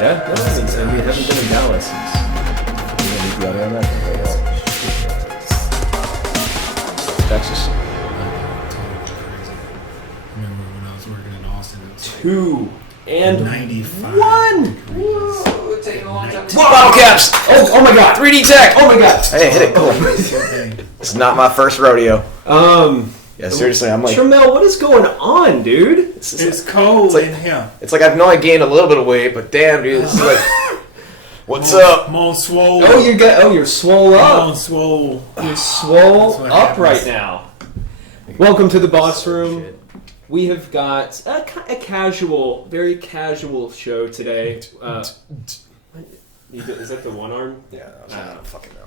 Yeah, and we haven't been in Dallas since. Texas. Remember when I was working in Austin? It was 2 and 95 1. degrees. Whoa, taking a long time. Bottle caps. Oh my God. 3D tech. Oh my God. Hey, hit it. Cool. Hey, It's not my first rodeo. Yeah, seriously, I'm like. Tramel, what is going on, dude? it's cold in here. It's like I've known I gained a little bit of weight, but damn, dude, this is like. What's up? I'm on swole. You're swole I'm up. on swole. You're swole what up happens. right now. Welcome to the boss room. We have got a casual, very casual show today. Is that the one arm? Yeah, I don't fucking know.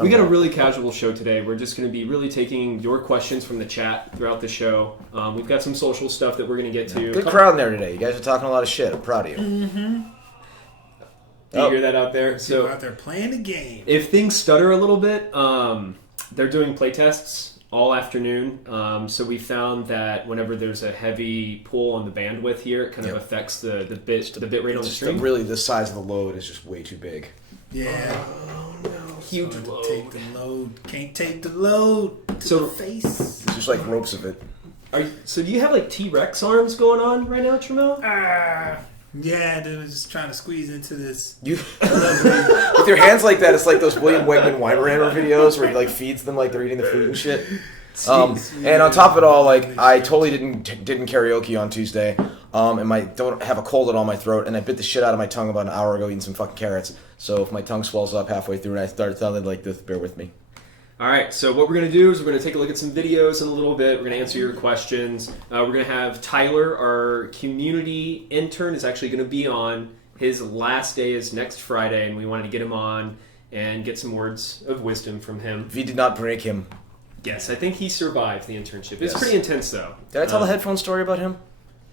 We got a really casual show today. We're just going to be really taking your questions from the chat throughout the show. We've got some social stuff that we're going to get to. Good crowd in there today. You guys are talking a lot of shit. I'm proud of you. Mm-hmm. Do you hear that out there? So out there playing the game. If things stutter a little bit, they're doing play tests all afternoon. So we found that whenever there's a heavy pull on the bandwidth here, it kind of affects the bit rate on the stream. Really, the size of the load is just way too big. Yeah. Oh no! Huge Hard to load. take the load. Can't take the load to the face. It's just like ropes of it. So do you have like T-Rex arms going on right now, Tramel? Yeah, they were just trying to squeeze into this. You with your hands like that, it's like those William Wegman Weimerhammer videos where he like feeds them like they're eating the food and shit. And on top of it all, like I totally didn't karaoke on Tuesday, and don't have a cold at all in my throat, and I bit the shit out of my tongue about an hour ago eating some fucking carrots. So if my tongue swells up halfway through and I start sounding like this, bear with me. All right, so what we're going to do is we're going to take a look at some videos in a little bit. We're going to answer your questions. We're going to have Tyler, our community intern, is actually going to be on. His last day is next Friday, and we wanted to get him on and get some words of wisdom from him. We did not break him. Yes, I think he survived the internship. It's Yes. pretty intense, though. Did I tell the headphone story about him?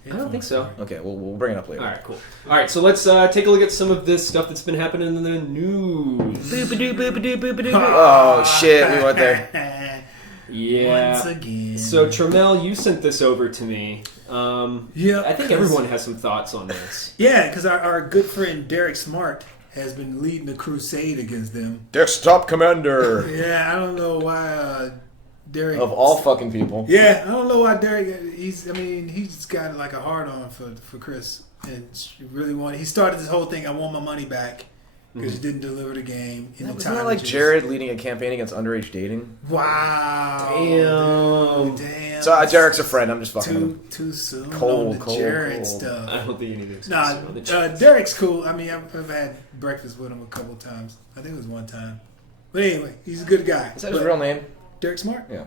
I don't think so. Okay, we'll bring it up later. All right, cool. All right, so let's take a look at some of this stuff that's been happening in the news. Boop-a-doo, boop-a-doo, boop-a-doo. Oh, shit, we went there. Yeah. Once again. So, Tramel, you sent this over to me. Yeah, I think everyone has some thoughts on this. Yeah, because our good friend Derek Smart has been leading the crusade against them. Desktop Commander. Yeah, I don't know why Derek... Of all fucking people. Yeah, I don't know why Derek... He's got like a hard on for Chris. And really he started this whole thing, I want my money back. Because you didn't deliver the game in the Wasn't time. that like Jared leading a campaign against underage dating? Wow. Damn. So Derek's a friend. I'm just fucking with him. Too soon Cold, on the cold, Jared cold. stuff. I don't think anything's Nah, Derek's cool. I mean, I've had breakfast with him a couple times. I think it was one time. But anyway, he's a good guy. Is that his real name? Derek Smart? Yeah.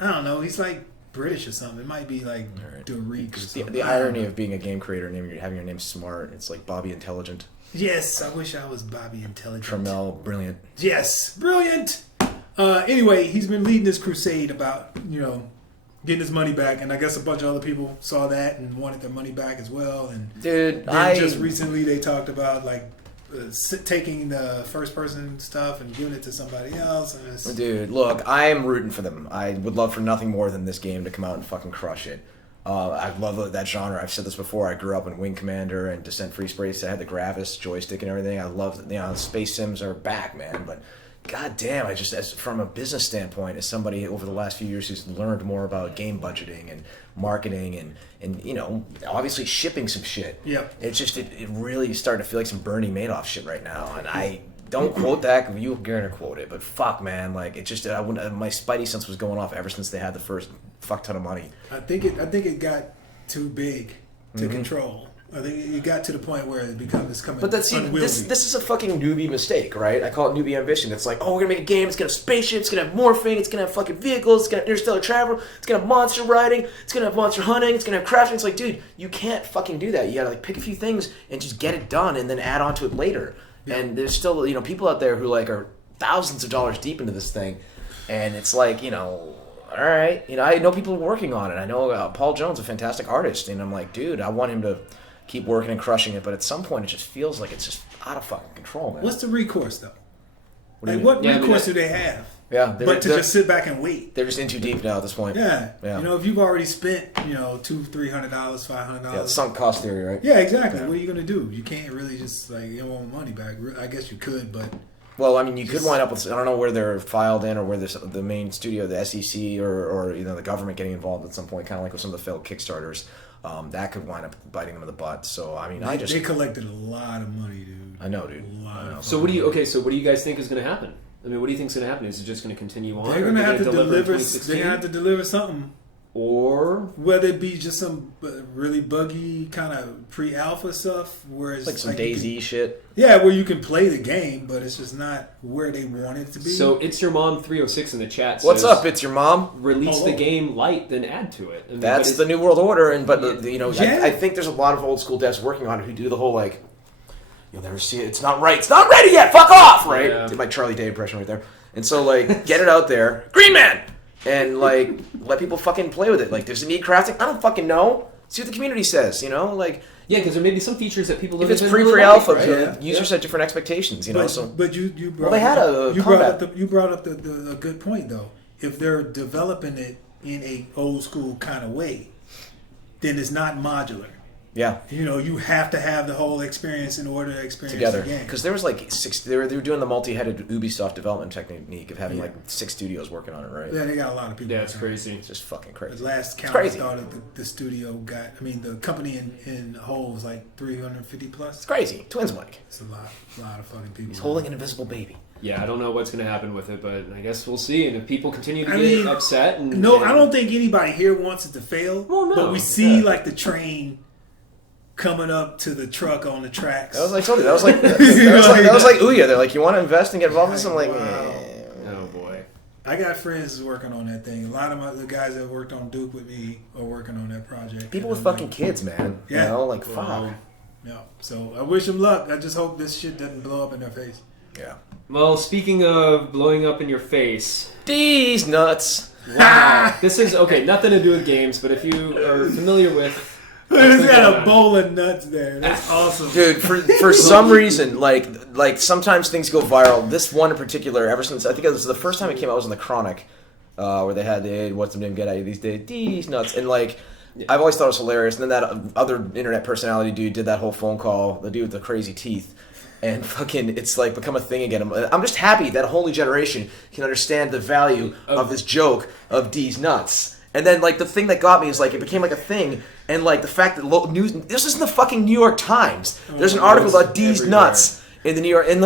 I don't know. He's like British or something. It might be like Derek or something. The irony of being a game creator and having your name Smart. It's like Bobby Intelligent. Yes, I wish I was Bobby Intelligent. Tramel Brilliant. Yes, brilliant. Anyway, he's been leading this crusade about, getting his money back, and I guess a bunch of other people saw that and wanted their money back as well. And Dude, just recently they talked about like taking the first person stuff and giving it to somebody else. And Dude, look, I am rooting for them. I would love for nothing more than this game to come out and fucking crush it. I love that genre. I've said this before. I grew up in Wing Commander and Descent Free Space. I had the Gravis joystick and everything. I love that. Space Sims are back, man. But god damn, as from a business standpoint, as somebody over the last few years who's learned more about game budgeting and marketing and obviously shipping some shit. Yep. It's just it really starting to feel like some Bernie Madoff shit right now, and I. Don't quote that. You gonna quote it, but fuck, man, like it just. My spidey sense was going off ever since they had the first fuck ton of money. I think it got too big to control. I think it got to the point where it becomes coming. But this is a fucking newbie mistake, right? I call it newbie ambition. It's like, we're gonna make a game. It's gonna have spaceships. It's gonna have morphing. It's gonna have fucking vehicles. It's gonna have interstellar travel. It's gonna have monster riding. It's gonna have monster hunting. It's gonna have crafting. It's like, dude, you can't fucking do that. You gotta pick a few things and just get it done, and then add on to it later. Yeah. And there's still, people out there who are thousands of dollars deep into this thing, and it's like, all right, I know people working on it. I know Paul Jones, a fantastic artist, and I'm like, dude, I want him to keep working and crushing it, but at some point it just feels like it's just out of fucking control, man. What's the recourse though? What recourse do they have? Yeah, but to just sit back and wait. They're just in too deep now at this point. Yeah. Yeah. You know, if you've already spent, $200-$300, $500. Yeah, sunk cost theory, right? Yeah, exactly. Yeah. What are you gonna do? You can't really just you want money back. I guess you could, but. Well, I mean, you could wind up with, I don't know where they're filed in or where there's the main studio, the SEC or the government getting involved at some point, kind of like with some of the failed Kickstarters. That could wind up biting them in the butt. So, I mean, they collected a lot of money, dude. I know, dude. So what do you guys think is going to happen? I mean, what do you think is going to happen? Is it just going to continue on? They're going to have to deliver. They're going to have to deliver something. Or whether it be just some really buggy kind of pre-alpha stuff, where it's like some DayZ shit. Yeah, where you can play the game, but it's just not where they want it to be. So it's your mom 306 in the chat. What's up? It's your mom. Release the game light, then add to it. I mean, that's the new world order, I think there's a lot of old school devs working on it who do the whole you'll never see it. It's not right. It's not ready yet. Fuck off, right? Yeah. Did my Charlie Day impression right there. And so get it out there, Green Man. And let people fucking play with it. Does it need crafting? I don't fucking know. See what the community says. Yeah, because there may be some features that people. If it's pre-alpha, right? Users have different expectations. But you brought you brought up the good point though. If they're developing it in a old school kind of way, then it's not modular. Yeah, you have to have the whole experience in order to experience together. The game. Because there was six. They were doing the multi-headed Ubisoft development technique of having 6 studios working on it, right? Yeah, they got a lot of people. Yeah, it's crazy. It's just fucking crazy. The last count I thought the studio got. I mean, the company in whole was 350 plus. It's crazy. Twins, Mike. It's a lot of fucking people. He's holding an invisible baby. Yeah, I don't know what's going to happen with it, but I guess we'll see. And if people continue to get upset, I don't think anybody here wants it to fail. Well, no, but we see the train coming up to the truck on the tracks. That was like something. That was like Ouya. They're like, you want to invest and get involved in something? Oh boy. I got friends working on that thing. A lot of the guys that worked on Duke with me are working on that project. People with fucking kids, man. Yeah. Fuck. Yeah. So I wish them luck. I just hope this shit doesn't blow up in their face. Yeah. Well, speaking of blowing up in your face, these nuts. Wow. This is nothing to do with games, but if you are familiar with. He's got a bowl of nuts there. That's awesome, dude. For some reason, sometimes things go viral. This one in particular, ever since I think it was the first time it came out, was in the Chronic, where they had the what's the name get out of these days, these nuts, and I've always thought it was hilarious. And then that other internet personality dude did that whole phone call, the dude with the crazy teeth. And fucking, it's become a thing again. I'm just happy that a whole new generation can understand the value of this joke of D's nuts. And then, the thing that got me is, it became, a thing. And, the fact that news... This is in the fucking New York Times. There's an article about D's nuts in the New York... And,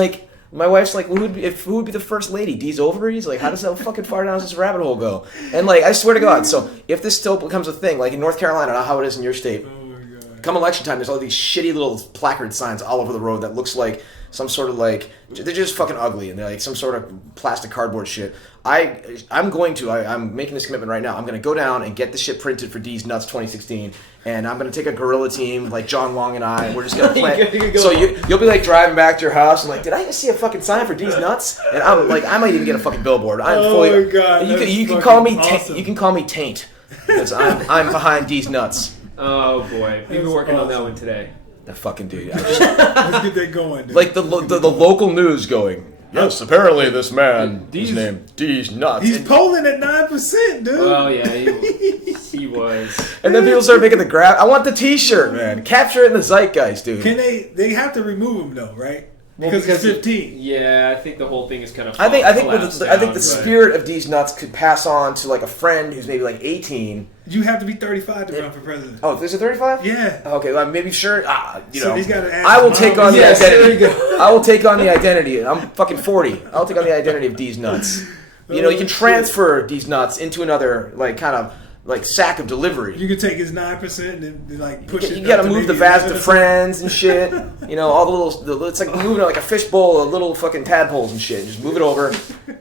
my wife's like, who would be the first lady? D's ovaries? How does that fucking far down this rabbit hole go? And, I swear to God, so if this still becomes a thing, in North Carolina, I don't know how it is in your state. Come election time, there's all these shitty little placard signs all over the road that looks like some sort of they're just fucking ugly and they're some sort of plastic cardboard shit. I'm making this commitment right now. I'm going to go down and get the shit printed for D's Nuts 2016, and I'm going to take a guerrilla team like John Long and I, and we're just going to plant. So you'll be driving back to your house and did I just see a fucking sign for D's Nuts? And I'm I might even get a fucking billboard. I'm fully. My God, you can call me awesome. You can call me Taint because I'm behind D's Nuts. Oh boy, we've been working on that one today. That fucking dude. Let's get that going. Dude. The local news going. Yes, apparently this man is named D's Nuts. He's polling at 9%, dude. Oh yeah, he was. And then people start making the grab. I want the T-shirt, man. Capture it in the zeitgeist, dude. Can they have to remove him though, right? Because it's 15. Yeah, I think the whole thing is kind of. I think the spirit of D's Nuts could pass on to a friend who's maybe 18. You have to be 35 to run for president. Oh, is it 35? Yeah. Okay, well, maybe sure. So he's got to ask. I will take on the identity. There you go. I will take on the identity. I'm fucking 40. I'll take on the identity of D's Nuts. You can transfer D's Nuts into another kind of sack of delivery. You could take his 9% and then push it. You got to move the vast to friends and shit. All the little. It's like moving a fishbowl of little fucking tadpoles and shit. Just move it over.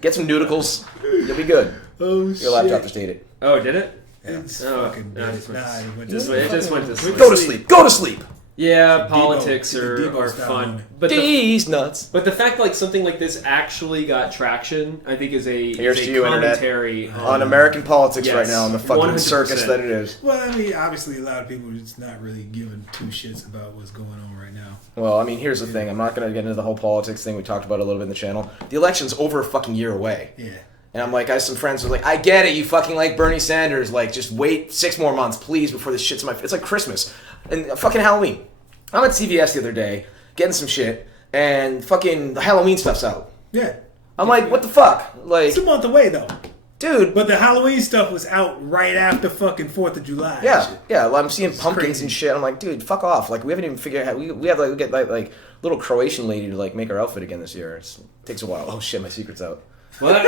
Get some nudicles. You'll be good. Oh shit. Your laptop just ate it. Oh, did it? It's fucking. it just went to sleep. Go to sleep. Go to sleep. Yeah, politics are fun. But D's Nuts. But the fact something like this actually got traction, I think is a commentary on American politics right now and the fucking 100%. Circus that it is. Well, I mean, obviously a lot of people are just not really giving two shits about what's going on right now. Well, I mean, here's the thing. I'm not going to get into the whole politics thing we talked about a little bit in the channel. The election's over a fucking year away. Yeah. And I'm like, I have some friends who are like, I get it, you fucking like Bernie Sanders. Like, just wait 6 more months, please, before this shit's in my face. It's like Christmas. And fucking Halloween. I'm at CVS the other day, getting some shit, and fucking the Halloween stuff's out. Yeah. I'm like, what the fuck? Like, It's a month away, though. dude. But the Halloween stuff was out right after fucking 4th of July. Yeah. I'm seeing pumpkins crazy. and shit. I'm like, dude, fuck off. Like, we haven't even figured out. We get like little Croatian lady to like make our outfit again this year. It takes a while. Oh shit, my secret's out. What?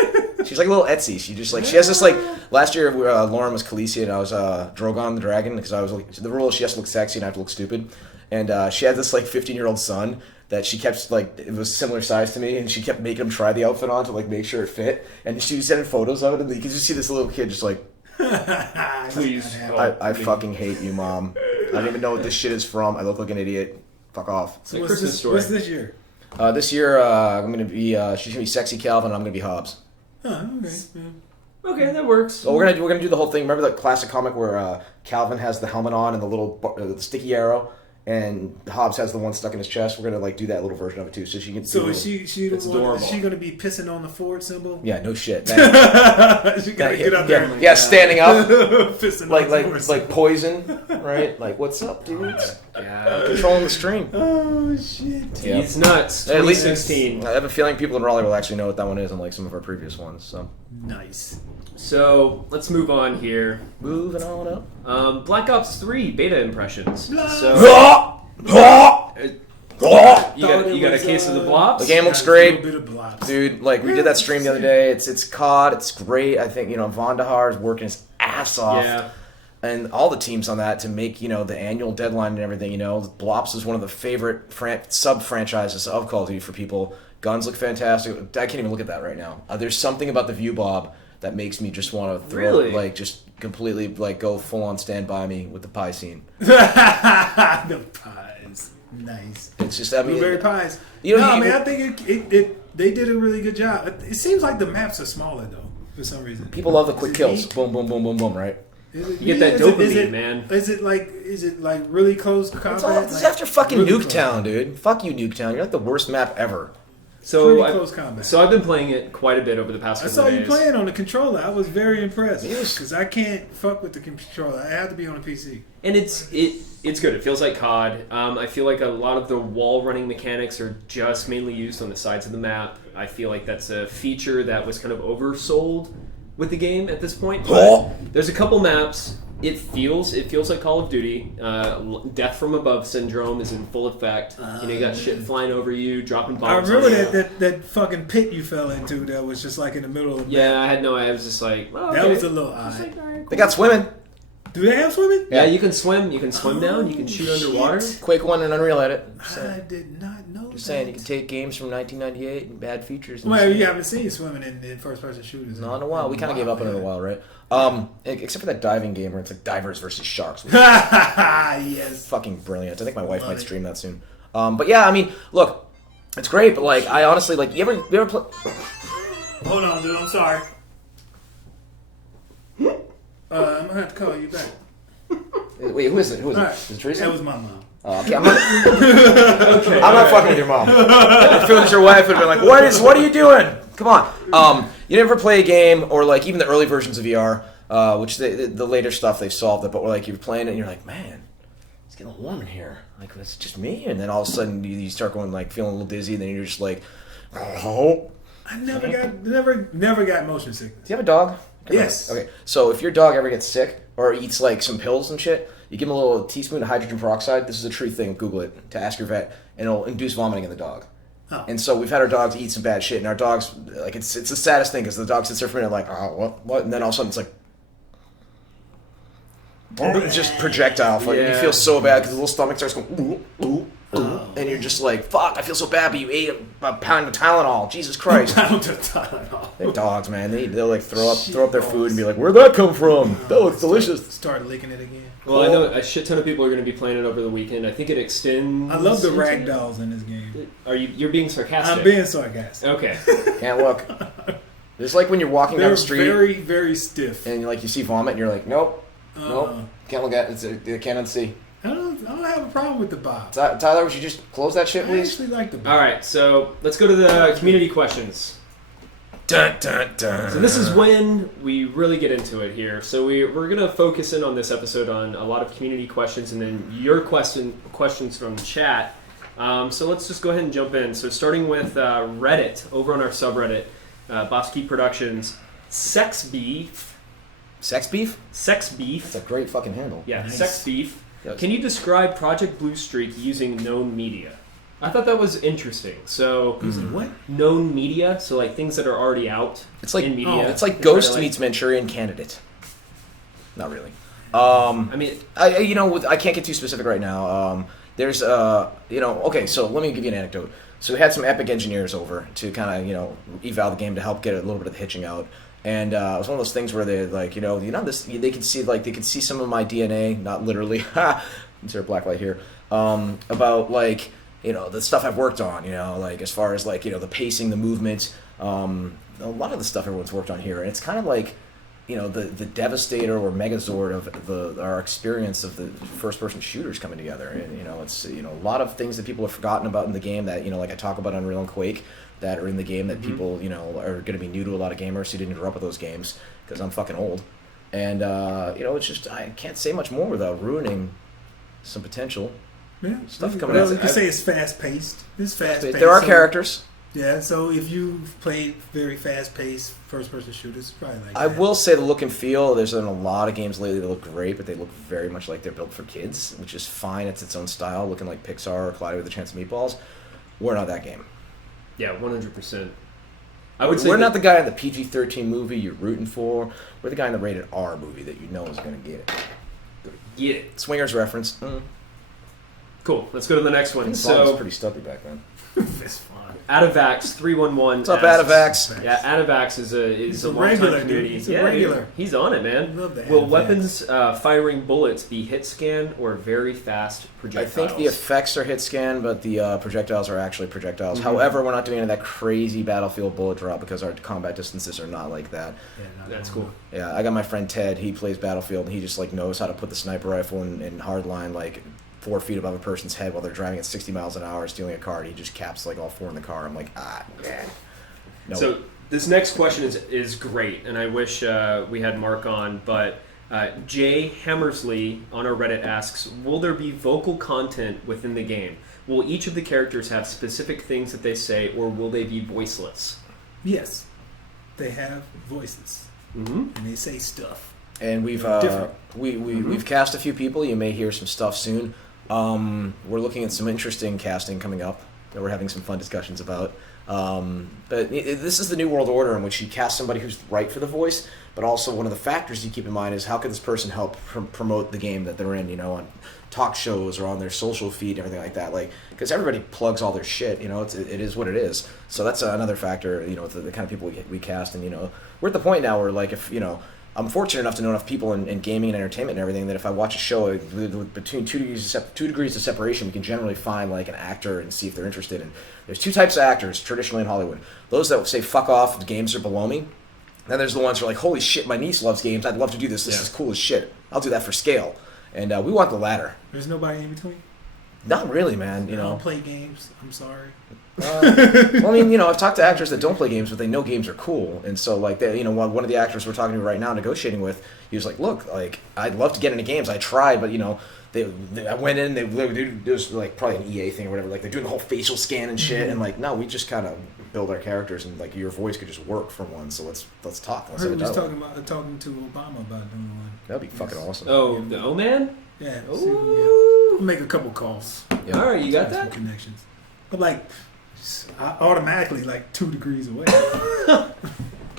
She's like a little Etsy. She has this like last year. Lauren was Khaleesi and I was Drogon the dragon because I was like the rule is she has to look sexy and I have to look stupid. And she had this like 15-year-old son that she kept like it was similar size to me and she kept making him try the outfit on to like make sure it fit. And she was sending photos of it and you could just see this little kid just like. Please. I fucking hate you, Mom. I don't even know what this shit is from. I look like an idiot. Fuck off. It's a Christmas story. What's this year? This year, I'm gonna be. She's gonna be sexy Calvin, and I'm gonna be Hobbs. Oh, okay. Yeah. Okay, that works. So we're gonna do the whole thing. Remember that classic comic where Calvin has the helmet on and the little the sticky arrow, and Hobbs has the one stuck in his chest. We're gonna like do that little version of it too, so she can. So is she It's adorable. is she gonna be pissing on the Ford symbol? Yeah, no shit. She gotta get up there. Yeah, standing up, pissing on the Ford like poison, right? Like, what's up, dudes? Yeah. Controlling the stream. Oh shit. Yeah. He's nuts. At least 2016. I have a feeling people in Raleigh will actually know what that one is, unlike some of our previous ones. So Nice. So let's move on here. moving on up. Black Ops 3 beta impressions. Blah. So you got a case of the The blobs. game looks A great. little bit of blobs. Dude, like we did that stream the other day. It's COD. It's great. I think Vondahar is working his ass off, Yeah. and all the teams on that to make the annual deadline and everything. Blops is one of the favorite sub franchises of Call of Duty for people. Guns look fantastic. I can't even look at that right now. There's something about the view bob that makes me just want to throw Really? just completely go full on Stand By Me with the pie scene. The pies. Nice. It's just I mean Blueberry pies. I think they did a really good job. It seems like the maps are smaller though, for some reason. people love the quick Is it kills. neat? Boom, boom, boom, boom, boom. Right. You get that dopamine, man. Is it like really close combat? This is Like, after fucking really Nuketown, dude. Fuck you, Nuketown. You're like the worst map ever. So Pretty close combat. So I've been playing it quite a bit over the past I couple saw of you days. playing on the controller. I was very impressed Yes. because I can't fuck with the controller. I have to be on a PC. And it's good. It feels like COD. I feel like a lot of the wall running mechanics are just mainly used on the sides of the map. I feel like that's a feature that was kind of oversold with the game at this point. But there's a couple maps. It feels like Call of Duty. Death from Above syndrome is in full effect. You got shit flying over you, dropping bombs. I remember on you. that fucking pit you fell into that was just like in the middle of the Yeah, I had no. I was just like, oh, That okay. was a little Just odd. like, all right, cool. They got swimming. Do they have swimming? Yeah, you can swim. You can swim down. You can shoot shit. underwater. Quake 1 and Unreal Edit. I did not know Just that. saying, you can take games from 1998 and bad features. And Well, stuff. you haven't seen swimming in first-person shooters. Not in a while. We kind of gave up on it in a while, right? Except for that diving game where it's like divers versus sharks. Which is Yes. fucking brilliant. I think my wife Love might it. stream that soon. But yeah, I mean, look, it's great, but like, I honestly like. You ever play? Hold on, dude. I'm sorry. I'm gonna have to call you back. Wait, who is it? Who is All it? right. Is it Teresa? That was my mom. Oh, okay, I'm not fucking with your mom. I feel that your wife would have been like, what are you doing? Come on. You never play a game, or like even the early versions of VR, which the later stuff they've solved it, but like you're playing it and you're like, man, it's getting warm in here. Like, it's just me. And then all of a sudden you start going like feeling a little dizzy, and then you're just like, oh. I never got motion sickness. Do you have a dog? Yes. Okay. So if your dog ever gets sick or eats like some pills and shit, you give him a little teaspoon of hydrogen peroxide. This is a true thing. Google it to ask your vet, and it'll induce vomiting in the dog. Oh. And so we've had our dogs eat some bad shit, and our dogs like it's the saddest thing because the dog sits there for a minute like, oh, what, and then all of a sudden it's like. It's just projectile. You Yeah. feel so bad because the little stomach starts going ooh, ooh, ooh, and you're just like, fuck, I feel so bad, but you ate a pound of Tylenol. Jesus Christ. They're dogs, man. They'll like throw up their food and be like, where'd that come from? That looks delicious. Start licking it again. Well, I know a shit ton of people are going to be playing it over the weekend. I think it extends. I love the into- ragdolls in this game. You're being sarcastic? I'm being sarcastic. Okay. Can't look. It's like when you're walking down They're the street very, very stiff. and like you see vomit and you're like, nope, can't look at it. I can't unsee. I don't have a problem with the bob. Tyler, would you just close that shit, I please? actually like the bob. All right, so let's go to the community questions. Dun, dun, dun. So this is when we really get into it here. So we're going to focus in on this episode on a lot of community questions and then your questions from chat. So let's just go ahead and jump in. So starting with Reddit, over on our subreddit, Bosky Productions, Sex Beef. Sex Beef? Sex Beef. That's a great fucking handle. Yeah, Nice. Sex Beef. Yes. Can you describe Project Blue Streak using known media? I thought that was interesting. So Using what? known media, so like things that are already out It's like in media. It's like They're Ghost trying to, meets Manchurian Candidate. Not really. I mean, I can't get too specific right now. There's okay, so let me give you an anecdote. So we had some Epic engineers over to kind of eval the game to help get a little bit of the hitching out, and it was one of those things where they like this they could see some of my DNA, not literally. Ha! Insert black light here. About like the stuff I've worked on. Like as far as like the pacing, the movement, a lot of the stuff everyone's worked on here, and it's kind of like. The Devastator or Megazord of our experience of the first-person shooters coming together, and it's a lot of things that people have forgotten about in the game that like I talk about Unreal and Quake that are in the game that people are going to be new to a lot of gamers who didn't grow up with those games because I'm fucking old, and it's just I can't say much more without ruining some potential stuff coming out. You can say it's fast-paced. It's fast-paced. There are characters. Yeah, so if you've played very fast-paced first-person shooters, probably like I that. will say the look and feel, there's been a lot of games lately that look great, but they look very much like they're built for kids, which is fine. It's its own style, looking like Pixar or Cloudy with a Chance of Meatballs. We're not that game. yeah, 100%. We're not the guy in the PG-13 movie you're rooting for. We're the guy in the rated R movie that you know is going to get it. Get it. Swingers reference. Cool. Let's go to the next one. The song was So, pretty stuffy back then. It's fun. Adavax 311. What's up, Adavax? Yeah, Adavax is He's a a long-time regular, dude. community. He's a yeah, regular. Dude. He's on it, man. Love the Will Adavax. weapons firing bullets be hit scan or very fast I projectiles? think the effects are hit scan, but the projectiles are actually projectiles. Mhm. However, we're not doing any of that crazy Battlefield bullet drop because our combat distances are not like that. Yeah, That's cool. Yeah, I got my friend Ted. He plays Battlefield, and he just like knows how to put the sniper rifle in hardline like 4 feet above a person's head while they're driving at 60 miles an hour, stealing a car. And he just caps like all 4 in the car. I'm like, man. No. So this next question is great, and I wish we had Mark on, but Jay Hammersley on our Reddit asks, will there be vocal content within the game? Will each of the characters have specific things that they say, or will they be voiceless? Yes, they have voices, Mm-hmm. and they say stuff. And we've Different. we've cast a few people. You may hear some stuff soon. We're looking at some interesting casting coming up that we're having some fun discussions about. But this is the New World Order in which you cast somebody who's right for the voice, but also one of the factors you keep in mind is how can this person help promote the game that they're in, on talk shows or on their social feed and everything like that. Like, because everybody plugs all their shit, it is what it is. So that's another factor, the kind of people we cast. And, we're at the point now where, like, if, I'm fortunate enough to know enough people in gaming and entertainment and everything that if I watch a show between 2 degrees of separation, we can generally find like an actor and see if they're interested. And there's 2 types of actors traditionally in Hollywood: those that say "fuck off," the games are below me. Then there's the ones who are like, "Holy shit, my niece loves games. I'd love to do this. This is cool as shit. I'll do that for scale." And we want the latter. There's nobody in between. Not really, man. I don't play games. I'm sorry. Well, I mean, I've talked to actors that don't play games, but they know games are cool, and so like, one of the actors we're talking to right now, negotiating with, he was like, "Look, like, I'd love to get into games. I tried, but I went in. It was like probably an EA thing or whatever. Like they're doing the whole facial scan and shit, and like, no, we just kind of build our characters, and like your voice could just work for one. So let's talk. I Let's heard have we a was dialogue. talking to Obama about doing one. That'd be fucking awesome. Oh, the O-Man? Yeah. Ooh. See, we'll make a couple calls. Yeah. All right, you got Have some that? connections. But like, automatically like 2 degrees away.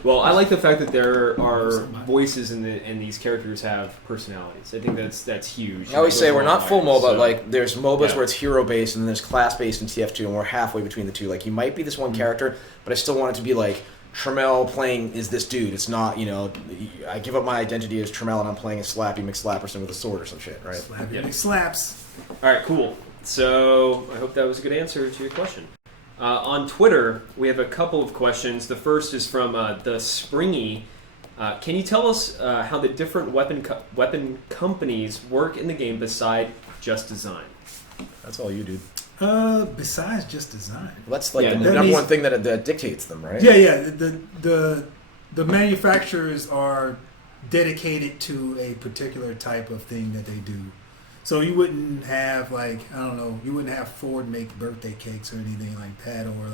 Well, I like the fact that there are voices in these characters have personalities. I think that's huge. I always say we're not full MOBA. So- Like there's MOBAs Yeah. where it's hero based, and then there's class based in TF2, and we're halfway between the two. Like you might be this one character, but I still want it to be like Tremel playing is this dude. It's not, I give up my identity as Tremel and I'm playing as Slappy McSlapperson with a sword or some shit, right? Slappy Yeah. slaps. All right, cool. So I hope that was a good answer to your question. On Twitter, we have a couple of questions. The first is from the Springy. Can you tell us how the different weapon companies work in the game beside just design? That's all you, dude. Besides just design. Well, that's like the number one thing that dictates them, right? Yeah. The manufacturers are dedicated to a particular type of thing that they do. So you wouldn't have you wouldn't have Ford make birthday cakes or anything like that, or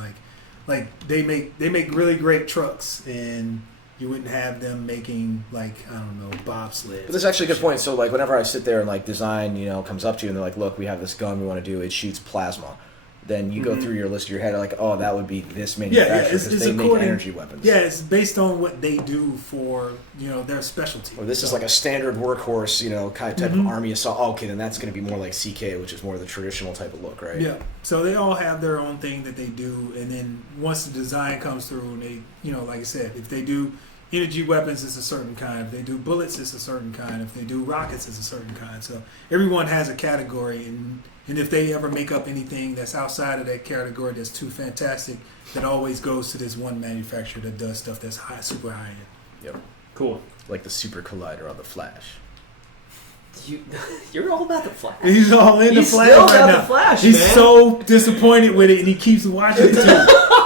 like they make really great trucks, and you wouldn't have them making bobsleds. But that's actually a good point. So like whenever I sit there and like design, comes up to you and they're like, look, we have this gun we want to do. It shoots plasma. Then you go through your list of your head like, oh, that would be this manufacturer because they make energy weapons. Yeah, it's based on what they do for their specialty. Or this is like a standard workhorse, kind of type of army assault. Oh, okay, then that's going to be more like CK, which is more the traditional type of look, right? Yeah. So they all have their own thing that they do, and then once the design comes through, and they, like I said, if they do energy weapons, it's a certain kind. If they do bullets, it's a certain kind. If they do rockets, it's a certain kind. So everyone has a category, and if they ever make up anything that's outside of that category that's too fantastic, that always goes to this one manufacturer that does stuff that's super high end. Yep. Cool. Like the Super Collider on the Flash. You're all about the Flash. He's all in the Flash still right about now. The Flash, He's man. so disappointed with it, and he keeps watching it too.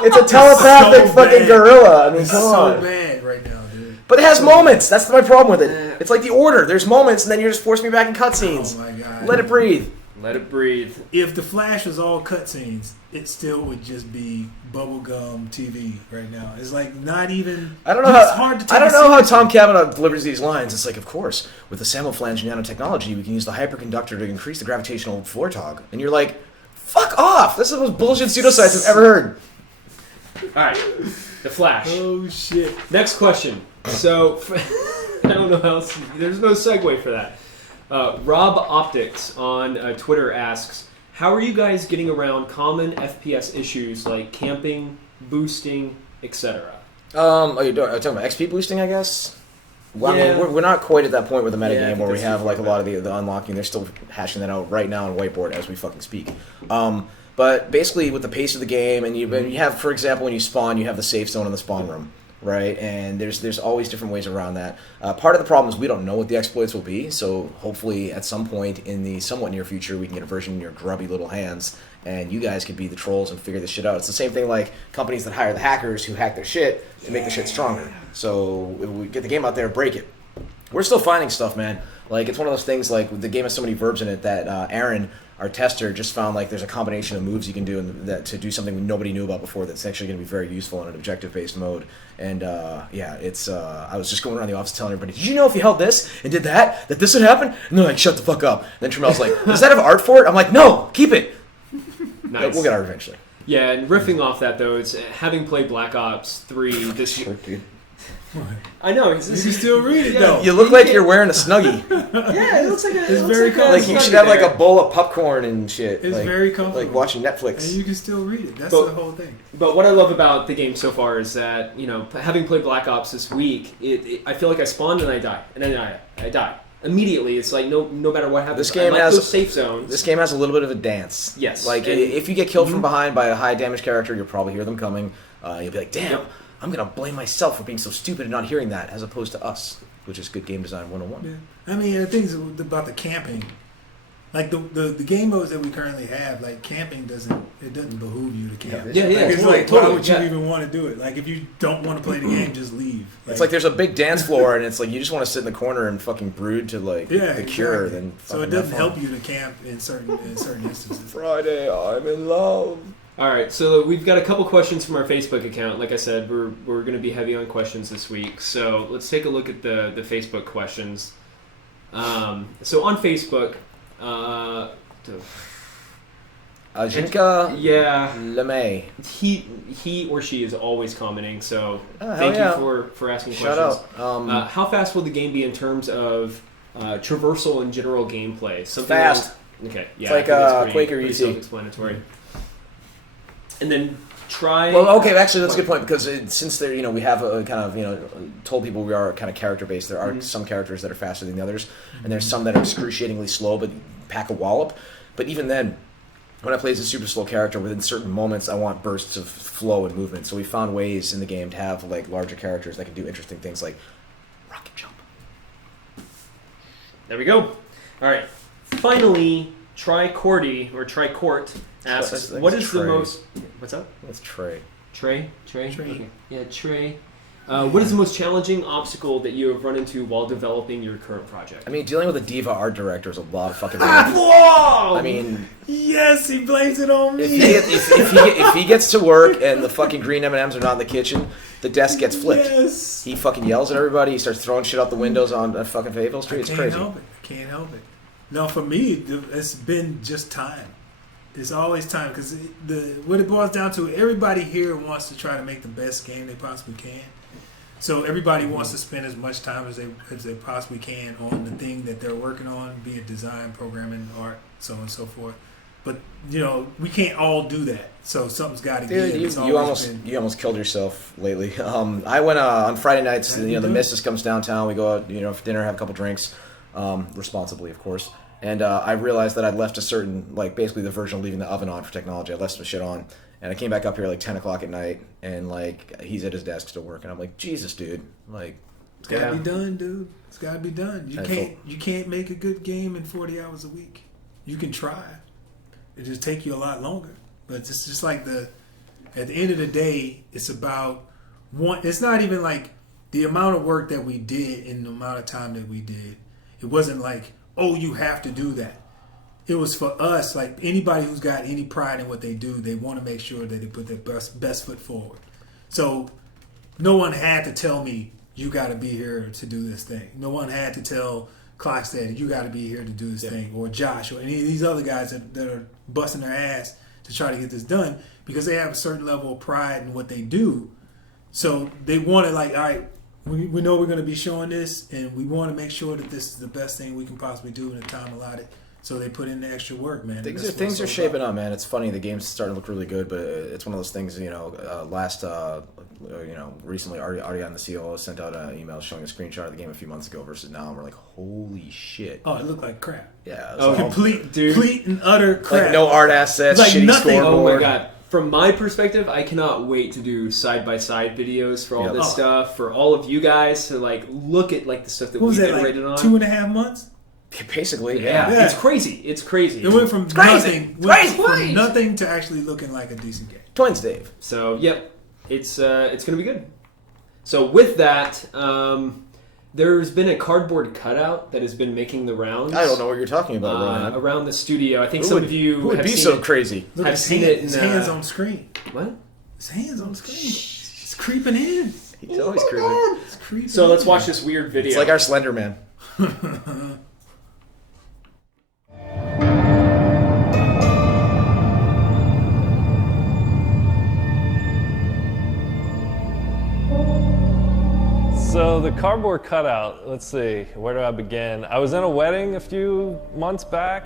It's a telepathic so fucking bad. gorilla. I mean, It's come so on. bad right now, dude. But it has moments. That's my problem with it. It's like The Order. There's moments, and then you're just forcing me back in cutscenes. Oh my god. Let it breathe. Let it breathe. If the Flash was all cutscenes, it still would just be bubblegum TV right now. It's like not even. I don't know it's how. hard to take I don't it know how seriously. Tom Cavanaugh delivers these lines. It's like, of course, with the Samoflange nanotechnology, we can use the hyperconductor to increase the gravitational Vortog. And you're like, fuck off! This is the most bullshit pseudoscience I've ever heard. All right, the Flash. Oh shit! Next question. So, I don't know how else. There's no segue for that. Rob Optics on Twitter asks, how are you guys getting around common FPS issues like camping, boosting, etc.? Are you talking about XP boosting, I guess? Well, Yeah. I mean, we're not quite at that point with the metagame Yeah, I think where we that's have too like a far lot of the unlocking. They're still hashing that out right now on whiteboard as we fucking speak. But basically, with the pace of the game, and you have, for example, when you spawn, you have the safe zone in the spawn room, right? And there's always different ways around that. Part of the problem is we don't know what the exploits will be, so hopefully at some point in the somewhat near future, we can get a version in your grubby little hands, and you guys could be the trolls and figure this shit out. It's the same thing like companies that hire the hackers who hack their shit to make the shit stronger. So if we get the game out there, break it. We're still finding stuff, man. Like, it's one of those things, like, the game has so many verbs in it that Aaron, our tester, just found, like, there's a combination of moves you can do to do something nobody knew about before that's actually going to be very useful in an objective-based mode. And, it's, I was just going around the office telling everybody, did you know if you held this and did that this would happen? And they're like, shut the fuck up. And then Tramel's like, does that have art for it? I'm like, no, keep it. Nice. We'll get art eventually. Yeah, and riffing off that though, it's having played Black Ops 3 this year. I know. You can still read it though. You look like you're wearing a Snuggie. Yeah, it looks like It's very comfortable. Like you should have like a bowl of popcorn and shit. It's like, very comfortable. Like watching Netflix. And you can still read it. That's But- the whole thing. But what I love about the game so far is that, having played Black Ops this week, I feel like I spawned and I die, and then I die. Immediately, it's like no matter what happens. This game I like has those safe zones. This game has a little bit of a dance. Yes. Like And- if you get killed from behind by a high damage character, you'll probably hear them coming. You'll be like, damn, Yep. I'm gonna blame myself for being so stupid and not hearing that, as opposed to us, which is good game design 101. Yeah. I mean, the things about the camping, like the game modes that we currently have, like camping doesn't behoove you to camp. Yeah, Like, it's totally, like, why totally, would you yeah. even want to do it? Like, if you don't want to play the game, just leave. It's like there's a big dance floor, and it's like you just want to sit in the corner and fucking brood to like the cure. exactly. Then So it doesn't help you to camp in certain instances. Friday, I'm in love. All right, so we've got a couple questions from our Facebook account. Like I said, we're going to be heavy on questions this week. So let's take a look at the Facebook questions. So on Facebook, Ajinka yeah, LeMay. he or she is always commenting. So Oh, thank hell you for asking Shout questions. out. How fast will the game be in terms of traversal and general gameplay? Something Fast. Okay, yeah. It's like, I think that's Quake or pretty ET. self-explanatory. And then try. Well, okay, actually, that's a good point because since there, we have a kind of, told people we are kind of character based. There are some characters that are faster than the others, and there's some that are excruciatingly slow but pack a wallop. But even then, when I play as a super slow character, within certain moments, I want bursts of flow and movement. So we found ways in the game to have like larger characters that can do interesting things like rocket jump. There we go. All right. Finally, Tricort asks, That's what is the Trey. most... What's up? That's Trey. Trey? Trey. Okay. Yeah, Trey. What is the most challenging obstacle that you have run into while developing your current project? I mean, dealing with a diva art director is a lot of fucking work. Whoa! I mean, Yes, he blames it on me. if he gets to work and the fucking green M&Ms are not in the kitchen, the desk gets flipped. Yes. He fucking yells at everybody. He starts throwing shit out the windows on fucking Fayetteville Street. It's crazy. I can't help it. No, for me, it's been just time. It's always time because what it boils down to, everybody here wants to try to make the best game they possibly can. So everybody wants to spend as much time as they possibly can on the thing that they're working on, be it design, programming, art, so on and so forth. But we can't all do that. So something's got to give. You almost killed yourself lately. I went on Friday nights. The missus comes downtown. We go out, for dinner, have a couple drinks, responsibly, of course. And I realized that I'd left a certain, basically the version of leaving the oven on for technology. I left some shit on. And I came back up here 10 o'clock at night, and he's at his desk still working. I'm like, Jesus, dude, it's gotta be done, dude. It's gotta be done. You can't make a good game in 40 hours a week. You can try. It just take you a lot longer. But it's just at the end of the day, it's about one. It's not even the amount of work that we did in the amount of time that we did. It wasn't you have to do that. It was for us, anybody who's got any pride in what they do, they want to make sure that they put their best foot forward. So no one had to tell me, you got to be here to do this thing. No one had to tell Clockstead, you got to be here to do this thing, or Josh, or any of these other guys that are busting their ass to try to get this done, because they have a certain level of pride in what they do. So they want to all right, we know we're going to be showing this, and we want to make sure that this is the best thing we can possibly do in the time allotted. So they put in the extra work, man. Things are shaping up, man. It's funny. The game's starting to look really good, but it's one of those things. Recently, Ariane, the COO, sent out an email showing a screenshot of the game a few months ago versus now, and we're like, holy shit. Oh, it looked like crap. Yeah. Complete and utter crap. No art assets, shitty nothing. scoreboard. Oh my god. From my perspective, I cannot wait to do side-by-side videos for all this stuff, for all of you guys to look at the stuff that we iterated on. 2.5 months? Basically, yeah. It's crazy. It went from nothing to actually looking like a decent game. Twins, Dave. So, yep, it's going to be good. So, with that, there's been a cardboard cutout that has been making the rounds. I don't know what you're talking about, Ryan. Around the studio. I think some of you would be so crazy. Look, have seen it. His hands on screen. What? His hands on screen. It's creeping in. He's always creeping. It's creeping. So let's watch this weird video. It's like our Slender Man. So the cardboard cutout, let's see, where do I begin? I was in a wedding a few months back,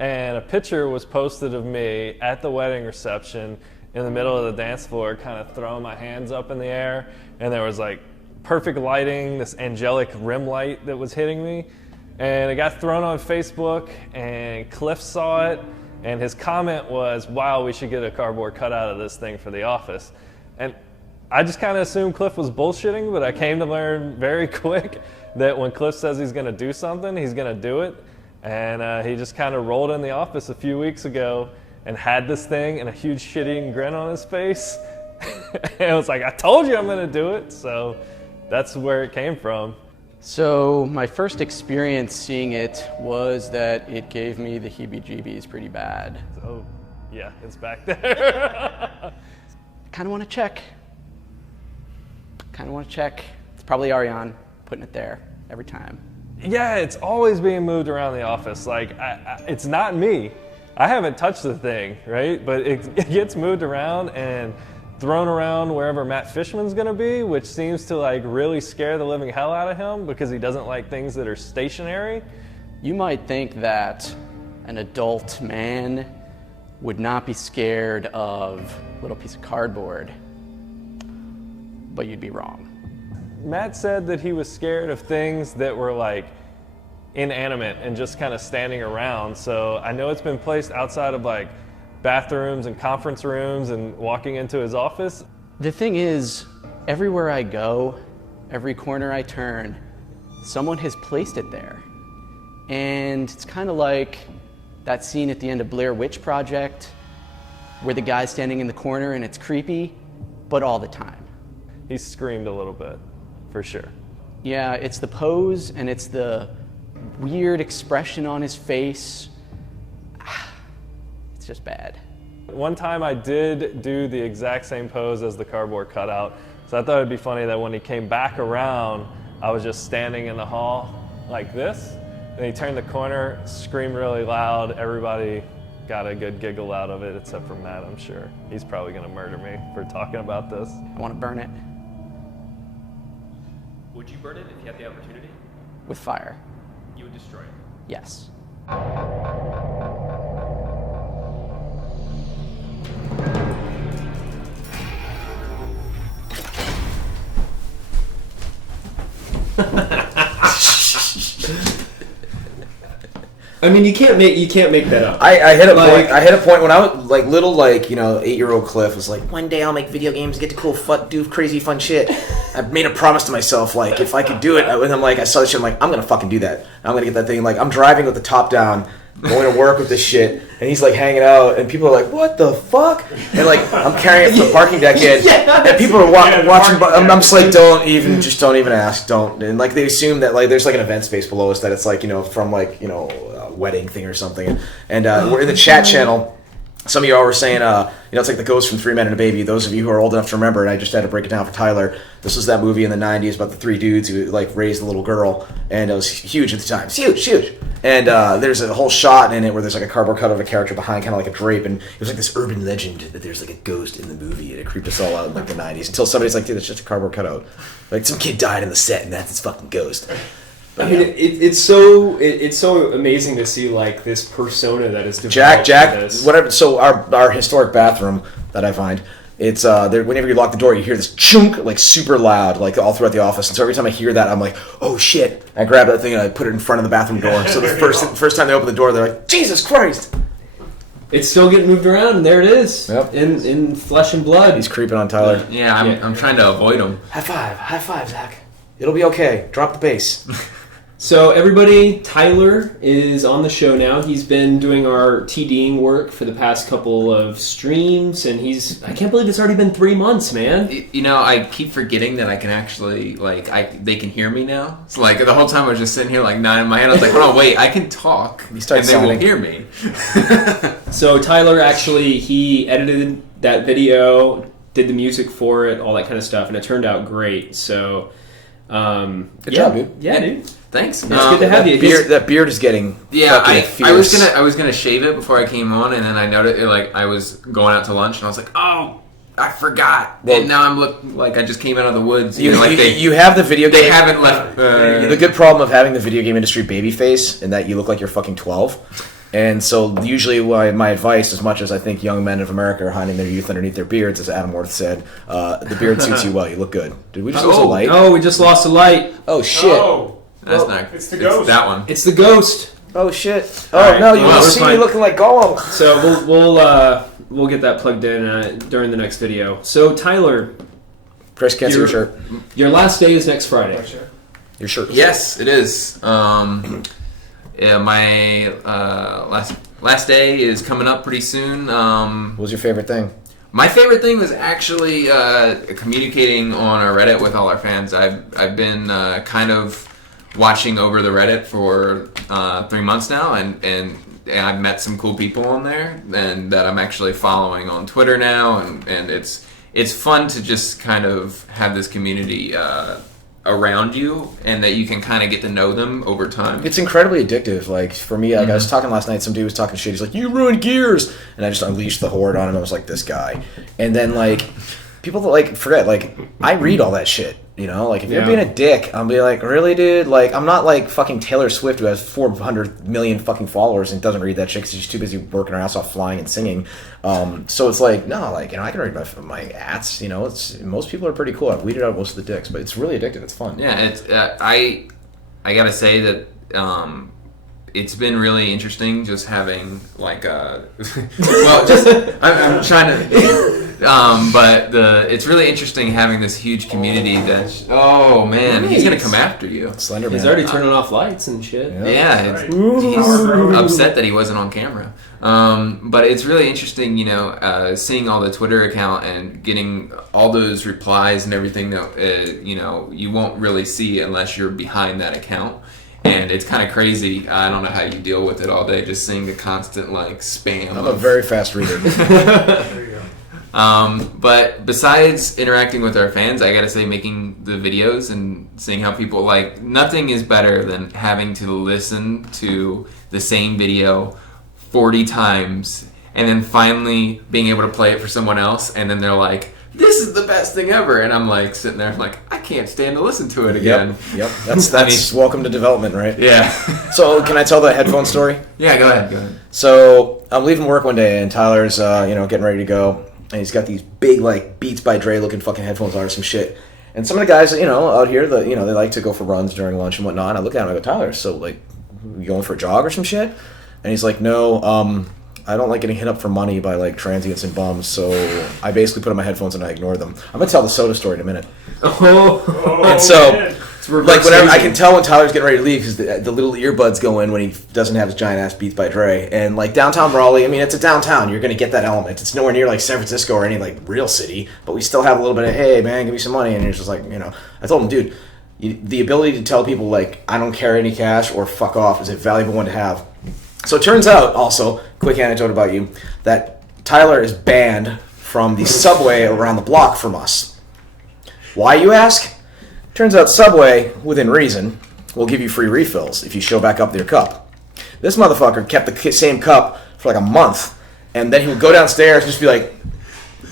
and a picture was posted of me at the wedding reception in the middle of the dance floor, kind of throwing my hands up in the air, and there was perfect lighting, this angelic rim light that was hitting me, and it got thrown on Facebook, and Cliff saw it, and his comment was, wow, we should get a cardboard cutout of this thing for the office. And I just kind of assumed Cliff was bullshitting, but I came to learn very quick that when Cliff says he's going to do something, he's going to do it. And he just kind of rolled in the office a few weeks ago and had this thing and a huge shit-eating grin on his face. And it was like, I told you I'm going to do it. So that's where it came from. So my first experience seeing it was that it gave me the heebie-jeebies pretty bad. Oh, yeah, it's back there. Kind of want to check. It's probably Ariane putting it there every time. Yeah, it's always being moved around the office. It's not me. I haven't touched the thing, right? But it gets moved around and thrown around wherever Matt Fishman's gonna be, which seems to really scare the living hell out of him because he doesn't like things that are stationary. You might think that an adult man would not be scared of a little piece of cardboard, but you'd be wrong. Matt said that he was scared of things that were inanimate and just kind of standing around. So I know it's been placed outside of bathrooms and conference rooms and walking into his office. The thing is, everywhere I go, every corner I turn, someone has placed it there. And it's kind of like that scene at the end of Blair Witch Project where the guy's standing in the corner and it's creepy, but all the time. He screamed a little bit, for sure. Yeah, it's the pose and it's the weird expression on his face. It's just bad. One time I did do the exact same pose as the cardboard cutout, so I thought it'd be funny that when he came back around, I was just standing in the hall like this, and he turned the corner, screamed really loud, everybody got a good giggle out of it, except for Matt, I'm sure. He's probably gonna murder me for talking about this. I want to burn it Would you burn it if you had the opportunity? with fire. You would destroy it. Yes. I mean, you can't make that up. I hit a point. I hit a point when I was like little, like 8-year-old Cliff was like, one day I'll make video games, get to do crazy fun shit. I made a promise to myself, like if I could do it, and I'm like, I saw this shit, I'm like, I'm gonna fucking do that. I'm gonna get that thing. Like I'm driving with the top down, going to work with this shit, and he's like hanging out, and people are like, what the fuck? And like I'm carrying it from the parking deck in, and people are watching. I'm just like, don't even ask, don't. And like they assume that like there's like an event space below us that it's like from like wedding thing or something, and we're in the chat channel. Some of you all were saying, it's like the ghost from 3 Men and a Baby. Those of you who are old enough to remember, and I just had to break it down for Tyler. This was that movie in the 90s about the 3 dudes who like raised a little girl, and it was huge at the time. It's huge. And there's a whole shot in it where there's like a cardboard cut of a character behind, kind of like a drape, and it was like this urban legend that there's like a ghost in the movie, and it creeped us all out in like the 90s until somebody's like, dude, it's just a cardboard cutout. Like some kid died in the set, and that's his fucking ghost. I mean, it's so amazing to see like this persona that is developed. Jack, whatever. So our historic bathroom that I find, it's there. Whenever you lock the door, you hear this chunk, like super loud, like all throughout the office. And so every time I hear that, I'm like, oh shit! I grab that thing and I put it in front of the bathroom door. So the first time they open the door, they're like, Jesus Christ! It's still getting moved around, and there it is, yep. in flesh and blood. He's creeping on Tyler. Yeah, I'm trying to avoid him. High five, Zach. It'll be okay. Drop the bass. So everybody, Tyler is on the show now. He's been doing our TDing work for the past couple of streams, and I can't believe it's already been 3 months, man. I keep forgetting that I can actually, they can hear me now. So, the whole time I was just sitting here, nodding my head. I was like, hold on, wait, I can talk, and they will hear me. So Tyler, actually, he edited that video, did the music for it, all that kind of stuff, and it turned out great. So, good job, dude. Yeah, dude. Thanks. It's good to have you. That beard is getting I was gonna shave it before I came on, and then I noticed I was going out to lunch, and I was like, oh, I forgot. Well, and now I'm looking like I just came out of the woods. You have the video game. They haven't left. The good problem of having the video game industry baby face, and that you look like you're fucking 12. And so usually my advice, as much as I think young men of America are hiding their youth underneath their beards, as Adam Worth said, the beard suits you well. You look good. Did we just lose a light? Oh, we just lost a light. Oh, shit. Oh. That's not. It's the ghost. It's that one. It's the ghost. Oh shit. Oh right. no, you see me looking like Gollum. So we'll get that plugged in during the next video. So Tyler, Chris, can't see your shirt. Your last day is next Friday. Your shirt. Yes, it is. My last day is coming up pretty soon. What was your favorite thing? My favorite thing was actually communicating on our Reddit with all our fans. I've been kind of watching over the Reddit for 3 months now, and I've met some cool people on there, and that I'm actually following on Twitter now, and it's fun to just kind of have this community around you, and that you can kind of get to know them over time. It's incredibly addictive. Like for me, I was talking last night. Some dude was talking shit. He's like, "You ruined Gears," and I just unleashed the horde on him. I was like, "This guy," and then people that forget. I read all that shit. If you're being a dick, I'll be like, really, dude? I'm not like fucking Taylor Swift who has 400 million fucking followers and doesn't read that shit because she's too busy working her ass off flying and singing. So it's I can read my ats. Most people are pretty cool. I've weeded out most of the dicks, but it's really addictive. It's fun. Yeah, it's I gotta say that it's been really interesting just having I'm trying to. But it's really interesting having this huge community that. Oh man, he's gonna come after you. Slender Man. He's already turning off lights and shit. Yeah, he's upset that he wasn't on camera. But it's really interesting, seeing all the Twitter account and getting all those replies and everything that, you won't really see unless you're behind that account. And it's kind of crazy. I don't know how you deal with it all day, just seeing the constant, spam. I'm a very fast reader. There you go. But besides interacting with our fans, I gotta say, making the videos and seeing how people nothing is better than having to listen to the same video 40 times and then finally being able to play it for someone else, and then they're like, this is the best thing ever, and I'm sitting there I can't stand to listen to it again. Yep. That's welcome to development, right? Yeah. So can I tell the headphone story? Yeah, go ahead. So I'm leaving work one day, and Tyler's getting ready to go, and he's got these big Beats by Dre looking fucking headphones on or some shit. And some of the guys out here, they like to go for runs during lunch and whatnot. And I look at him, I go, Tyler, so you going for a jog or some shit? And he's like, no, I don't like getting hit up for money by transients and bums, so I basically put on my headphones and I ignore them. I'm gonna tell the soda story in a minute. And so, whenever I can tell when Tyler's getting ready to leave because the little earbuds go in when he doesn't have his giant ass Beats by Dre. And downtown Raleigh, I mean, it's a downtown. You're gonna get that element. It's nowhere near San Francisco or any real city, but we still have a little bit of, hey man, give me some money. And he's just I told him, dude, the ability to tell people I don't carry any cash or fuck off is a valuable one to have. So it turns out, also, quick anecdote about you, that Tyler is banned from the Subway around the block from us. Why, you ask? Turns out Subway, within reason, will give you free refills if you show back up with your cup. This motherfucker kept the same cup for a month, and then he would go downstairs and just be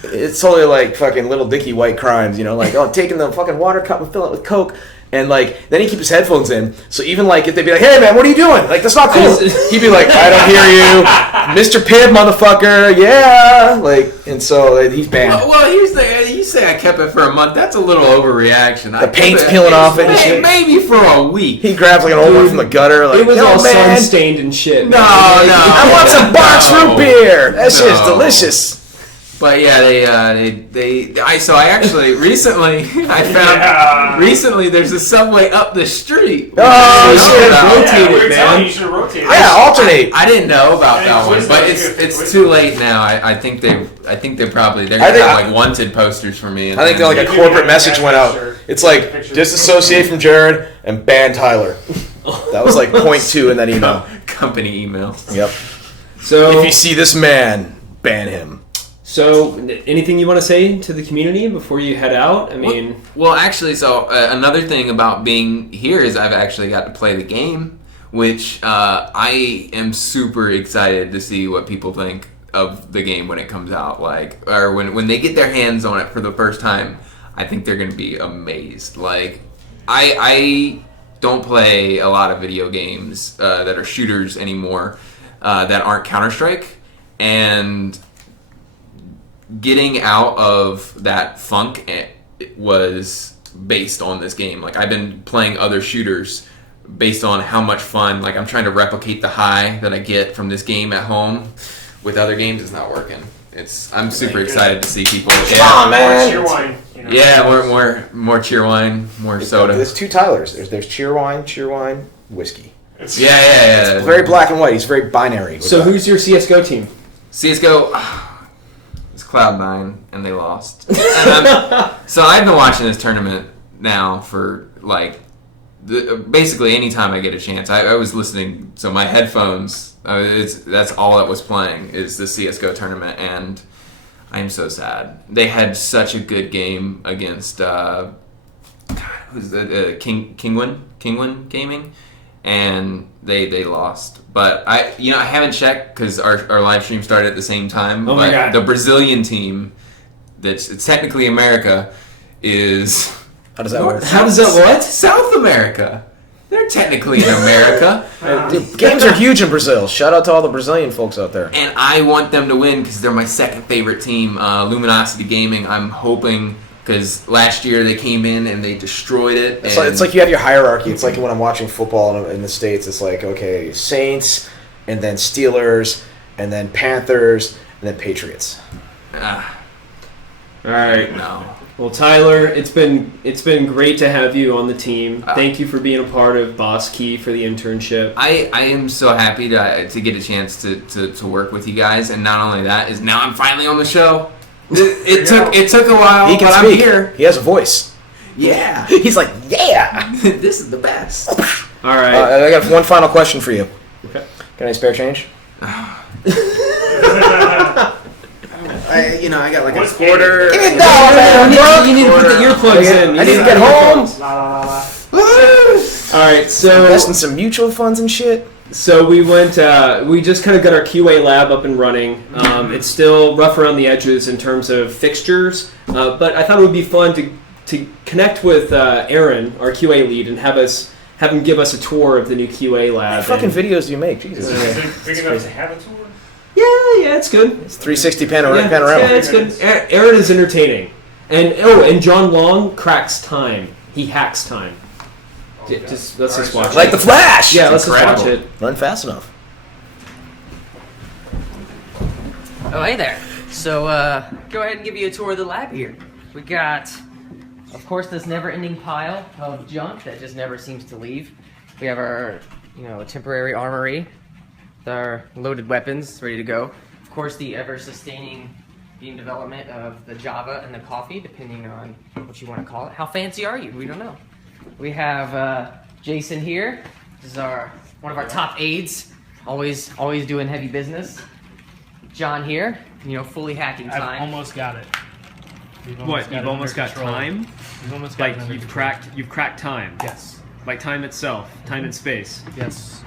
it's totally fucking Little Dicky white crimes, taking the fucking water cup and filling it with Coke. And then he keep his headphones in. So even if they'd be hey man, what are you doing? That's not cool. He'd be I don't hear you, Mr. Pibb, motherfucker. Yeah. And so he's banned. Well, here's the. You say I kept it for a month. That's a little overreaction. The paint's peeling off it and shit. Maybe for a week. He grabs an old one from the gutter. It was all man, sun stained and shit. No. I want some box root beer. That shit's delicious. But yeah, I actually recently found recently there's a Subway up the street. Oh shit! Rotate it, man. You should rotate it. Yeah, alternate. I didn't know about that one, but it's too late now. I think they're have wanted posters for me. I think a corporate message went out. It's disassociate from Jared and ban Tyler. That was point 2 in that email. Company email. Yep. So if you see this man, ban him. So, anything you want to say to the community before you head out? I mean... Well, actually, another thing about being here is I've actually got to play the game, which I am super excited to see what people think of the game when it comes out. Or when they get their hands on it for the first time, I think they're going to be amazed. I don't play a lot of video games that are shooters anymore that aren't Counter-Strike, and... getting out of that funk was based on this game. I've been playing other shooters based on how much fun. I'm trying to replicate the high that I get from this game at home with other games. It's not working. I'm super excited to see people. Come on, man. More cheer wine. Yeah, more cheer wine, more soda. There's 2 Tylers. There's cheer wine, whiskey. Yeah. It's very black and white. He's very binary. So who's your CS:GO team? CS:GO. Cloud9, and they lost. So I've been watching this tournament now for basically any time I get a chance. I was listening, so my headphones, that's all that was playing is the CS:GO tournament, and I'm so sad. They had such a good game against who's the Kingwin Gaming, and they lost. But I haven't checked because our live stream started at the same time. Oh my God. The Brazilian team, it's technically America, is how does that work? How does that what? South America. They're technically in America. Dude, games are huge in Brazil. Shout out to all the Brazilian folks out there. And I want them to win because they're my second favorite team, Luminosity Gaming. I'm hoping. Because last year they came in and they destroyed it. It's like you have your hierarchy. It's like when I'm watching football in the States, it's okay, Saints, and then Steelers, and then Panthers, and then Patriots. All right. No. Well, Tyler, it's been great to have you on the team. Thank you for being a part of Boss Key for the internship. I am so happy to get a chance to work with you guys, and not only that is now I'm finally on the show. It took a while, He can but speak. I'm here. He has a voice. Yeah, He's like, yeah. this is the best. All right. I got one final question for you. Okay. Can I spare change? I got like a quarter. You need to put the earplugs in. I need to get home. All right. So Invest in some mutual funds and shit. So we went. We just kind of got our QA lab up and running. It's still rough around the edges in terms of fixtures, but I thought it would be fun to connect with Aaron, our QA lead, and have him give us a tour of the new QA lab. What fucking videos do you make? Jesus. Big enough to have a tour? Yeah, it's good. It's 360 panorama. Yeah, it's good. Aaron is entertaining, and John Long cracks time. He hacks time. Let's just watch it. Like the Flash. Yeah, let's just incredible. watch it. Run fast enough. Oh, hey there. So, go ahead and give you a tour of the lab here. We got, of course, this never-ending pile of junk that just never seems to leave. We have our, temporary armory with our loaded weapons ready to go. Of course, the ever-sustaining being development of the Java and the coffee, depending on what you want to call it. How fancy are you? We don't know. We have Jason here. This is one of our top aides, always doing heavy business. John here, fully hacking time. I've almost got it. You've almost got time? We've almost got Like it under you've control. cracked time. Yes. Like time itself, time and space. Yes.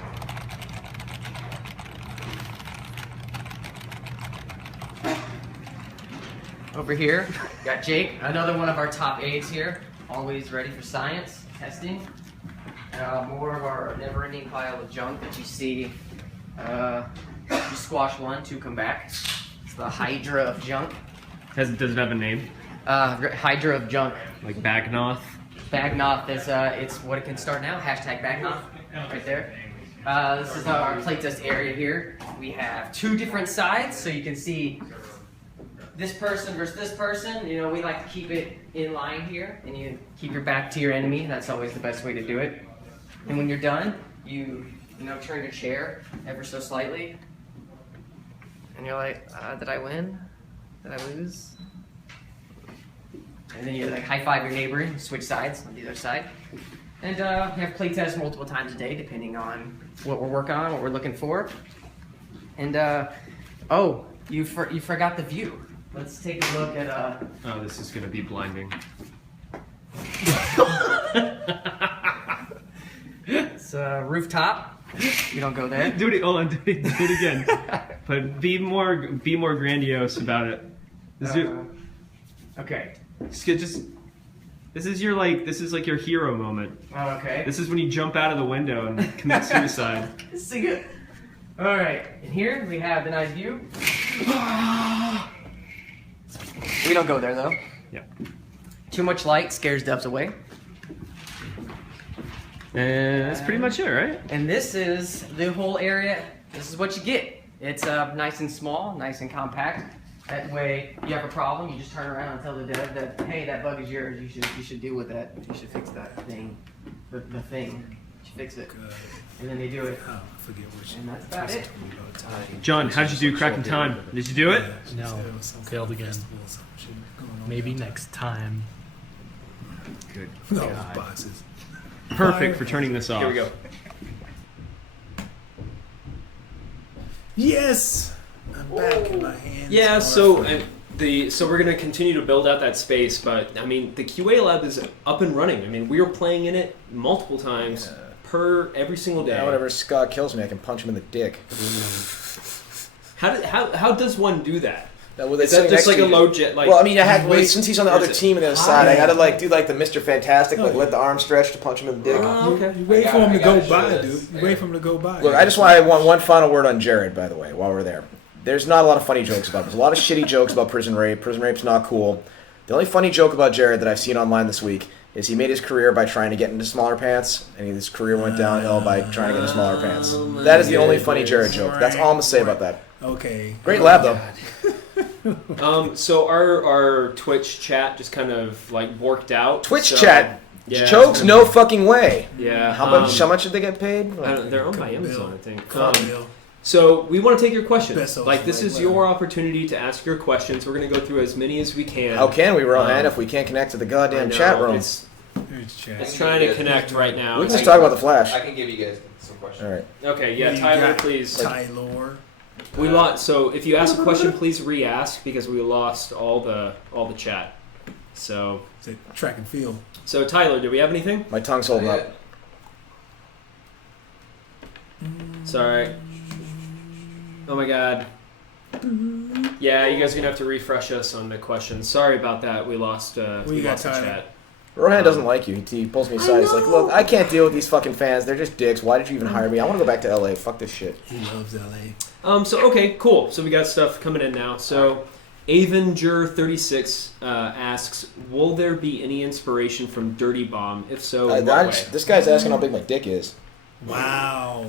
Over here, got Jake, another one of our top aides here, always ready for science, testing. More of our never-ending pile of junk that you see. You squash one, two come back. It's the Hydra of junk. Does it have a name? Hydra of junk. Like Bagnoth? Bagnoth is it's what it can start now. Hashtag Bagnoth, right there. This is our playtest area here. We have two different sides, so you can see this person versus this person. We like to keep it in line here, and you keep your back to your enemy. That's always the best way to do it. And when you're done, you turn your chair ever so slightly, and you're like, did I win? Did I lose? And then you high five your neighbor and switch sides on the other side. And we have playtests multiple times a day, depending on what we're working on, what we're looking for. And you forgot the view. Let's take a look at Oh, this is gonna be blinding. It's rooftop. You don't go there. Do it again. But be more grandiose about it. Okay. This is like your hero moment. Oh, okay. This is when you jump out of the window and commit suicide. See it. All right. And here we have the nice view. We don't go there though. Yeah. Too much light scares doves away. And that's pretty much it, right? And this is the whole area. This is what you get. It's nice and small, nice and compact. That way, you have a problem, you just turn around and tell the dev that, hey, that bug is yours. You should deal with that. You should fix that thing. The thing. You should fix it. And then they do it. Oh, I forget which. And that's about it. John, how'd you do cracking time? Did you do it? No. Failed again. Maybe next time. Good. No, boxes. Perfect for turning this off. Here we go. Yes! I'm back in my hands. Yeah, so we're gonna continue to build out that space, but I mean the QA lab is up and running. I mean we are playing in it multiple times per every single day. Yeah, whenever Scott kills me, I can punch him in the dick. How does one do that? Is that just like a low jet? Like, well, I mean, I had since he's on the other team on the other side, I had to do the Mr. Fantastic, let the arm stretch to punch him in the dick. okay. You wait for him to go by, dude. You wait for him to go by. Look, I want one final word on Jared, by the way, while we're there. There's not a lot of funny jokes about him. There's a lot of shitty jokes about prison rape. Prison rape's not cool. The only funny joke about Jared that I've seen online this week is he made his career by trying to get into smaller pants, and his career went downhill by trying to get into smaller pants. That is the only funny Jared joke. That's all I'm going to say about that. Okay. Great lab, though. So our Twitch chat just kind of like worked out. Twitch so, chat. Yeah, Chokes? No fucking way. Yeah. How much did they get paid? They're owned by Amazon, I think. Bill. So we want to take your questions. Best Like this is whatever. your opportunity to ask your questions. We're going to go through as many as we can. How can we, Rohan, if we can't connect to the I goddamn know, chat room? It's Here's chat. It's trying to connect right now. We can just talk about the Flash. I can give you guys some questions. All right. Okay, yeah, You Tyler, got please. Tyler. We lost. So if you ask a question, please re-ask because we lost all the chat. So Is it track and field? Tyler, do we have anything? My tongue's holding up. Sorry. Oh my god. Yeah, you guys are gonna have to refresh us on the questions. Sorry about that. We lost. We you got, lost the Tyler? chat. Rohan doesn't like you. He pulls me aside. He's like, look, I can't deal with these fucking fans. They're just dicks. Why did you even hire me? I want to go back to LA. Fuck this shit. He loves LA. So okay, cool. So we got stuff coming in now. So Avenger36 asks, will there be any inspiration from Dirty Bomb? If so, in what way? This guy's asking how big my dick is. Wow.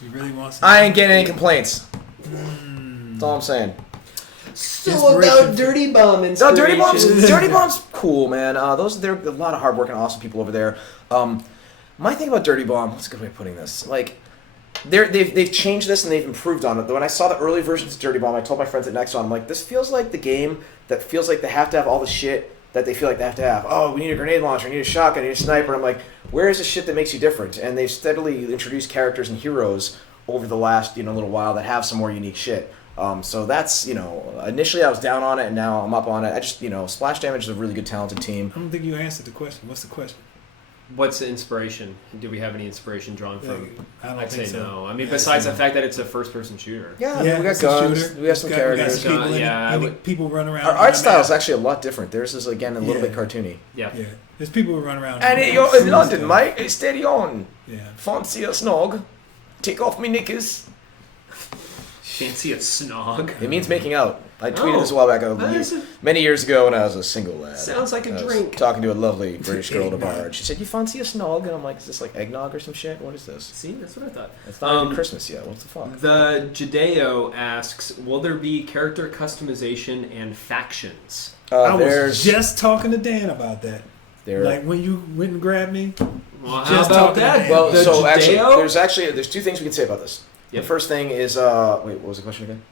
He really wants. I ain't getting any complaints. That's all I'm saying. So about Dirty Bomb No, inspiration. Dirty Bomb's cool, man. They're a lot of hardworking, awesome people over there. My thing about Dirty Bomb, what's a good way of putting this? Like, they've changed this and they've improved on it. When I saw the early versions of Dirty Bomb, I told my friends at Nexon, I'm like, this feels like the game that feels like they have to have all the shit that they feel like they have to have. Oh, we need a grenade launcher, we need a shotgun, we need a sniper. And I'm like, where is the shit that makes you different? And they've steadily introduced characters and heroes over the last little while that have some more unique shit. So that's, initially I was down on it and now I'm up on it. I just, Splash Damage is a really good, talented team. I don't think you answered the question. What's the question? What's the inspiration? Do we have any inspiration drawn from? I don't I'd think say so. no. I mean, besides the fact that it's a first-person shooter. Yeah, Yeah, we got it's a guns, shooter. we got some characters. People, in it, I and would- people run around. Our on art the style is map. actually a lot different. Theirs is, again, a little bit cartoony. Yeah. Yeah, there's people who run around. And and you're see in London, stuff. mate. It's steady on. Yeah. Fancy a snog. Take off me knickers. Fancy a snog. It means making out. I tweeted Oh. this a while back, That's many years ago when I was a single lad. Sounds like a I was drink. talking to a lovely British girl at a bar, and she said, "You fancy a snog?" And I'm like, "Is this like eggnog or some shit? What is this?" See, that's what I thought. It's not even Christmas yet. What the fuck? The Jadeo asks, will there be character customization and factions? I There's was just talking to Dan about that. there. Like when you went and grabbed me. Well, how Just about talking that? to him. Well, The so Jadeo? there's two things we can say about this. Yep. The first thing is what was the question again?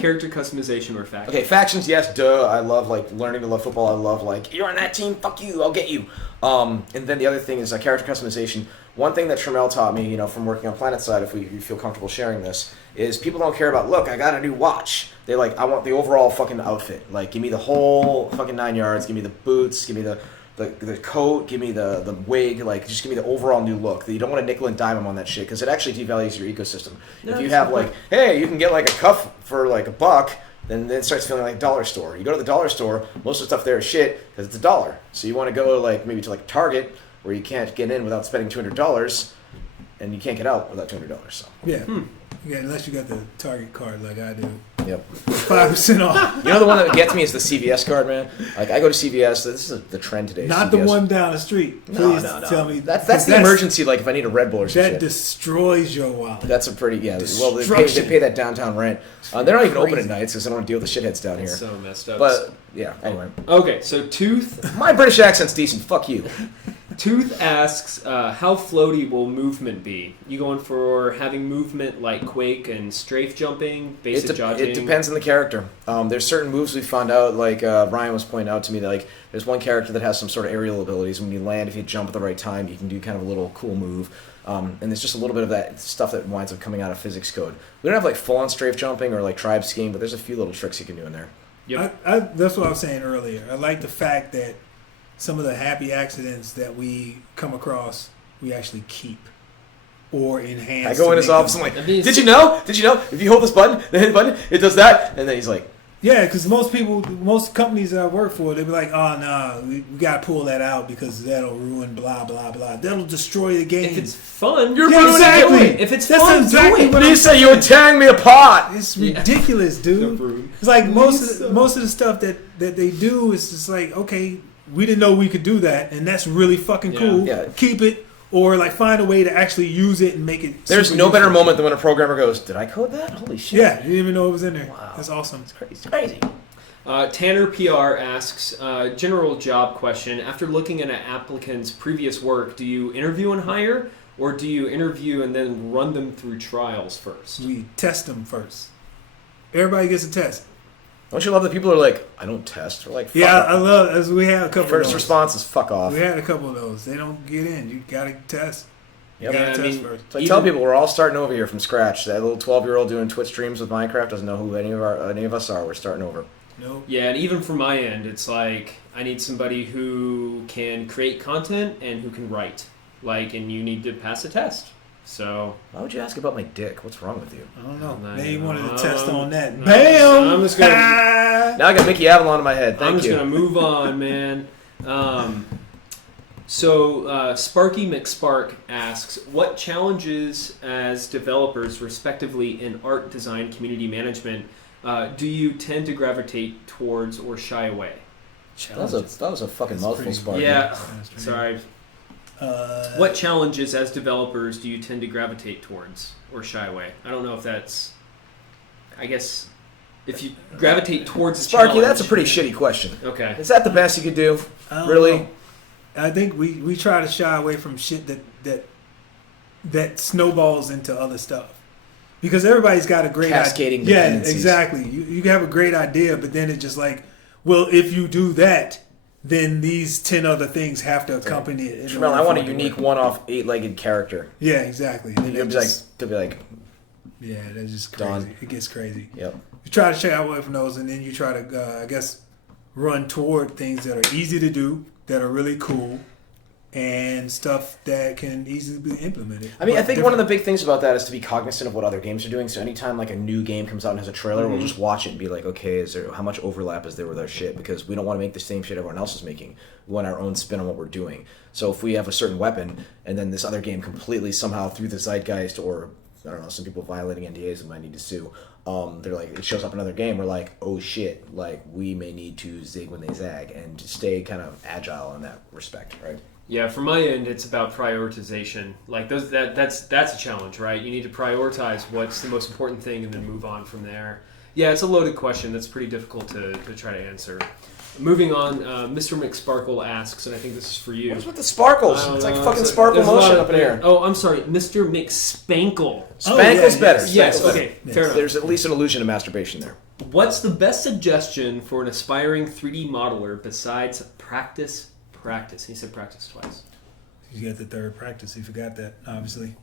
Character customization or factions? Okay, factions, yes, duh. I love learning to love football. I love you're on that team, fuck you, I'll get you. And then the other thing is character customization. One thing that Trammell taught me, from working on Planet Side, if you feel comfortable sharing this, is people don't care about, look, I got a new watch. They I want the overall fucking outfit. Give me the whole fucking 9 yards. Give me the boots. Give me the coat, give me the wig, just give me the overall new look. You don't want to nickel and dime them on that shit because it actually devalues your ecosystem. No, if you that's have hey, you can get a cuff for $1, then it starts feeling like a dollar store. You go to the dollar store, most of the stuff there is shit because it's $1. So you want to go maybe to Target where you can't get in without spending $200 and you can't get out without $200. So Yeah. Yeah, unless you got the Target card like I do. yep. 5% off. The one that gets me is the CVS card, man. I go to CVS. This is the trend today. Not CVS. the one down the street. Please No. tell me. That's the emergency. If I need a Red Bull or some That shit. destroys your wallet. That's a pretty Well, they Destruction. pay that downtown rent. They're not even open Crazy. at nights because they don't want to deal with the shitheads down here. It's so messed up. But yeah, anyway, Okay, so Tooth my British accent's decent. Fuck you. Tooth asks, how floaty will movement be? You going for having movement like Quake and strafe jumping, basic dodging? It depends on the character. There's certain moves we found out, Ryan was pointing out to me that there's one character that has some sort of aerial abilities. When you land, if you jump at the right time, you can do kind of a little cool move. And there's just a little bit of that stuff that winds up coming out of physics code. We don't have full-on strafe jumping or tribe skiing, but there's a few little tricks you can do in there. Yep. That's what I was saying earlier. I like the fact that some of the happy accidents that we come across, we actually keep or enhance. I go in his office, I'm like, I mean, did you know? If you hold this button, then hit the button, it does that. And then he's like, yeah, because most companies that I work for, they be like, oh, no, we got to pull that out because that'll ruin blah, blah, blah. That'll destroy the game. If it's fun, You're Yeah, ruining exactly. it. If it's That's fun, exactly do it. what You I'm say you were tearing me apart. It's ridiculous, dude. It's like most of the stuff that they do is just okay, we didn't know we could do that, and that's really fucking cool. Yeah. Keep it, or like find a way to actually use it and make it. There's super no better useful. moment than when a programmer goes, "Did I code that? Holy shit!" Yeah, you didn't even know it was in there. Wow. That's awesome. It's crazy. It's crazy. Tanner PR asks, general job question. After looking at an applicant's previous work, do you interview and hire, or do you interview and then run them through trials first? We test them first. Everybody gets a test. Don't you love that people are like, "I don't test." We're like, fuck Yeah, off. I love. As we had a couple. First of those. response is "fuck off." We had a couple of those. They don't get in. You gotta test. You Yep. gotta Yeah, I test mean, first. So I tell people we're all starting over here from scratch. That little 12-year-old doing Twitch streams with Minecraft doesn't know who any of us are. We're starting over. No. Yeah, and even from my end, it's like I need somebody who can create content and who can write. Like, and you need to pass a test. So Why would you ask about my dick? What's wrong with you? I don't know. No, They wanted to test no, on that. no. Bam! I'm just gonna- Now I got Mickey Avalon in my head. I'm Thank just you. gonna move on, man. Sparky McSpark asks, what challenges as developers, respectively in art, design, community management, do you tend to gravitate towards or shy away? That was a fucking That's mouthful, pretty- Sparky. Yeah, pretty- sorry. Uh, What challenges as developers do you tend to gravitate towards or shy away? I don't know if that's. I guess if you gravitate towards a Sparky, challenge, that's a pretty shitty question. Okay. Is that the best you could do? I don't Really? know. I think we try to shy away from shit that snowballs into other stuff. Because everybody's got a great Cascading idea. Yeah, dependencies. exactly. You have a great idea, but then it's just like, well, if you do that, then these 10 other things have to accompany it. in Jamel, order I want for a it to unique work. one-off 8-legged character. Yeah, exactly. And then You'll it be like, just- they'll be like, yeah, that's just Done. crazy. It gets crazy. yep. You try to shy away from those, and then you try to, I guess, run toward things that are easy to do, that are really cool, and stuff that can easily be implemented. I mean, I But think one of the different. big things about that is to be cognizant of what other games are doing. So anytime like a new game comes out and has a trailer, we'll just watch it and be like, okay, how much overlap is there with our shit? Because we don't want to make the same shit everyone else is making. We want our own spin on what we're doing. So if we have a certain weapon and then this other game completely somehow through the zeitgeist or I don't know, some people violating NDAs that might need to sue. They're like, it shows up in another game. We're like, oh shit, like we may need to zig when they zag and just stay kind of agile in that respect, right? Yeah, from my end, it's about prioritization. Like that's a challenge, right? You need to prioritize what's the most important thing and then move on from there. Yeah, it's a loaded question. That's pretty difficult to try to answer. Moving on, Mr. McSparkle asks, and I think this is for you. What's with the sparkles? I don't It's like know, fucking it's sparkle there's a lot motion of- up in here. Oh, I'm sorry, Mr. McSpankle. Spankle's better. Yes, Spankle's okay, better. fair enough. There's at least an illusion of masturbation there. What's the best suggestion for an aspiring 3D modeler besides practice? He said practice twice. You get the third practice. You forgot that, obviously.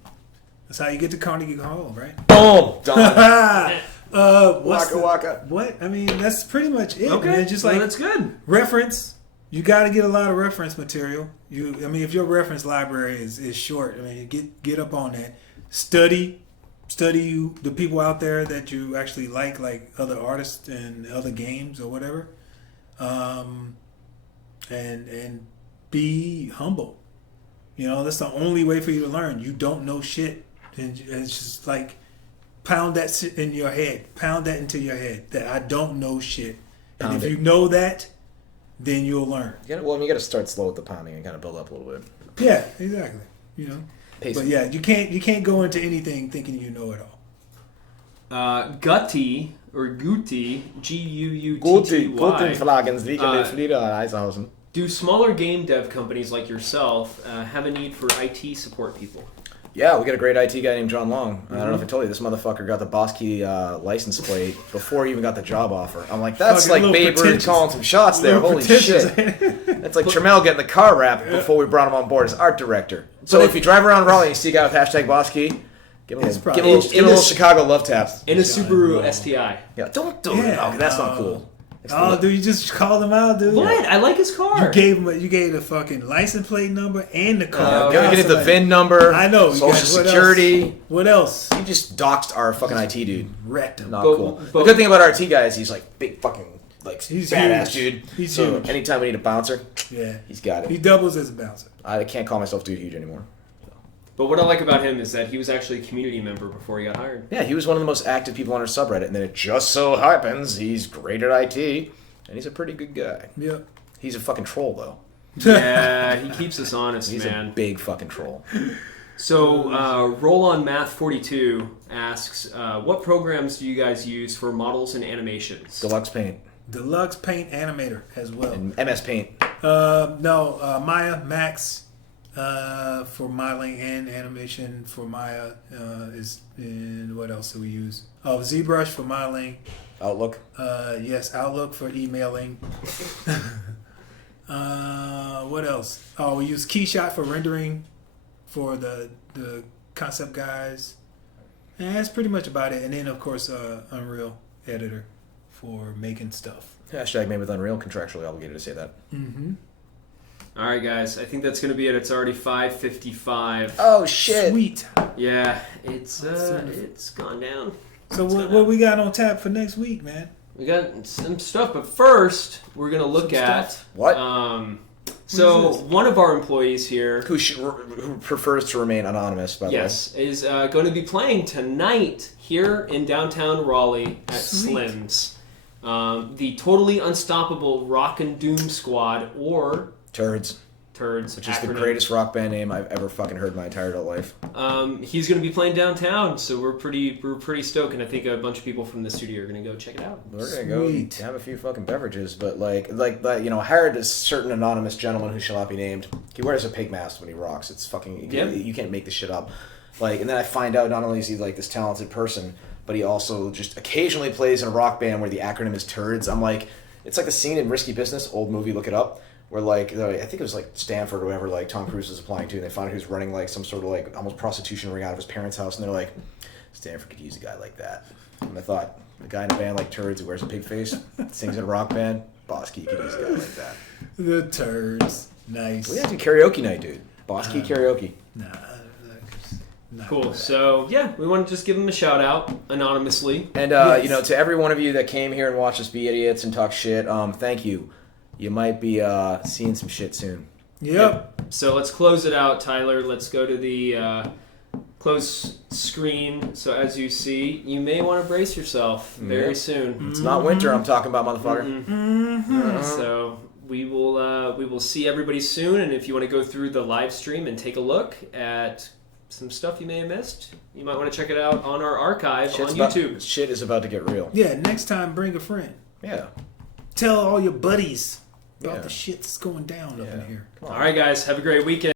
That's how you get to Carnegie Hall, right? Boom! Done. What's Waka waka. What? I mean, that's pretty much it. Okay, Man. Just well, like that's good. reference. You got to get a lot of reference material. I mean, if your reference library is short, I mean, get up on that. Study the people out there that you actually like other artists and other games or whatever. And be humble. You know, that's the only way for you to learn. You don't know shit, and it's just like pound that shit in your head. Pound that into your head that I don't know shit. And Pound if it. you know that, then you'll learn. You got to start slow with the pounding and kind of build up a little bit. Yeah, exactly. You know, Pacing. but yeah, you can't go into anything thinking you know it all. Gutty or Guti, Guutty, Guten Flaggens, wie Uh, Flieder, Eisenhausen. Do smaller game dev companies like yourself have a need for IT support people? Yeah, we got a great IT guy named John Long. I don't know if I told you, this motherfucker got the Boss Key license plate before he even got the job offer. I'm like, that's Fucking like little Babe Ruth pretentious. calling some shots there. Little Holy pretentious. shit. That's like Tramiel getting the car wrapped before we brought him on board as art director. So if you drive around Raleigh and you see a guy with hashtag Boss Key, give him a It's little, probably- give him a little, give him a little Chicago love tap. In a God, Subaru no. STI. Yeah, don't do Yeah, it. Okay, that's not no. cool. Oh, dude, you just called him out, dude. What? I like his car. You gave the fucking license plate number and the car. You gotta get the VIN number, I know. You Social guys- what Security. else? What else? You just doxed our fucking IT dude. Wrecked him. Not But- cool. but- the good thing about our IT guy is he's like big fucking like He's badass huge. dude. He's so huge. anytime we need a bouncer, Yeah. he's got He it. doubles as a bouncer. I can't call myself dude huge anymore. But what I like about him is that he was actually a community member before he got hired. Yeah, he was one of the most active people on our subreddit, and then it just so happens he's great at IT, and he's a pretty good guy. Yeah. He's a fucking troll though. Yeah, he keeps us honest, He's man. a big fucking troll. So, Roll on Math 42 asks, what programs do you guys use for models and animations? Deluxe Paint Deluxe Paint Animator as well. and MS Paint. No, Maya Max for modeling and animation for Maya is. And what else do we use? Oh, ZBrush for modeling. Outlook. Yes, Outlook for emailing. What else? Oh, we use Keyshot for rendering for the concept guys. And that's pretty much about it. And then of course Unreal Editor for making stuff. Hashtag made with Unreal. Contractually obligated to say that. Mm-hmm. All right, guys. I think that's going to be it. It's already 5:55. Oh shit! Sweet. Yeah, it's gone down. So what we got on tap for next week, man? We got some stuff, but first we're going to look Some at stuff? What? So is this? one of our employees here, Who prefers to remain anonymous? By the way. yes, is going to be playing tonight here in downtown Raleigh at Sweet. Slim's. The totally unstoppable Rock and Doom Squad, or Turds, Turds, which is the acronym. greatest rock band name I've ever fucking heard in my entire adult life. He's going to be playing downtown, so we're pretty stoked, and I think a bunch of people from the studio are going to go check it out. We're gonna go Sweet. have a few fucking beverages, but like I hired this certain anonymous gentleman who shall not be named. He wears a pig mask when he rocks. It's fucking Yep. you can't make this shit up. Like, and then I find out not only is he like this talented person, but he also just occasionally plays in a rock band where the acronym is Turds. I'm like, it's like the scene in Risky Business, old movie, look it up, where like I think it was like Stanford or whatever, like Tom Cruise was applying to, and they found out he was running like some sort of like almost prostitution ring out of his parents' house, and they're like, Stanford could use a guy like that. And I thought, a guy in a band like Turds who wears a pig face, sings in a rock band, Boss Key could use a guy like that. The Turds. Nice. We have to do karaoke night, dude. Boss Key karaoke. Nah. Cool. So yeah, we want to just give him a shout out anonymously. And Yes. to every one of you that came here and watched us be idiots and talk shit, thank you. You might be seeing some shit soon. Yep. So let's close it out, Tyler. Let's go to the close screen. So as you see, you may want to brace yourself very soon. It's not winter I'm talking about, motherfucker. Mm-hmm. So we will see everybody soon. And if you want to go through the live stream and take a look at some stuff you may have missed, you might want to check it out on our archive on YouTube. Shit is about to get real. Yeah, next time bring a friend. Yeah. Tell all your buddies about Yeah. the shit that's going down up in here. All right, guys. Have a great weekend.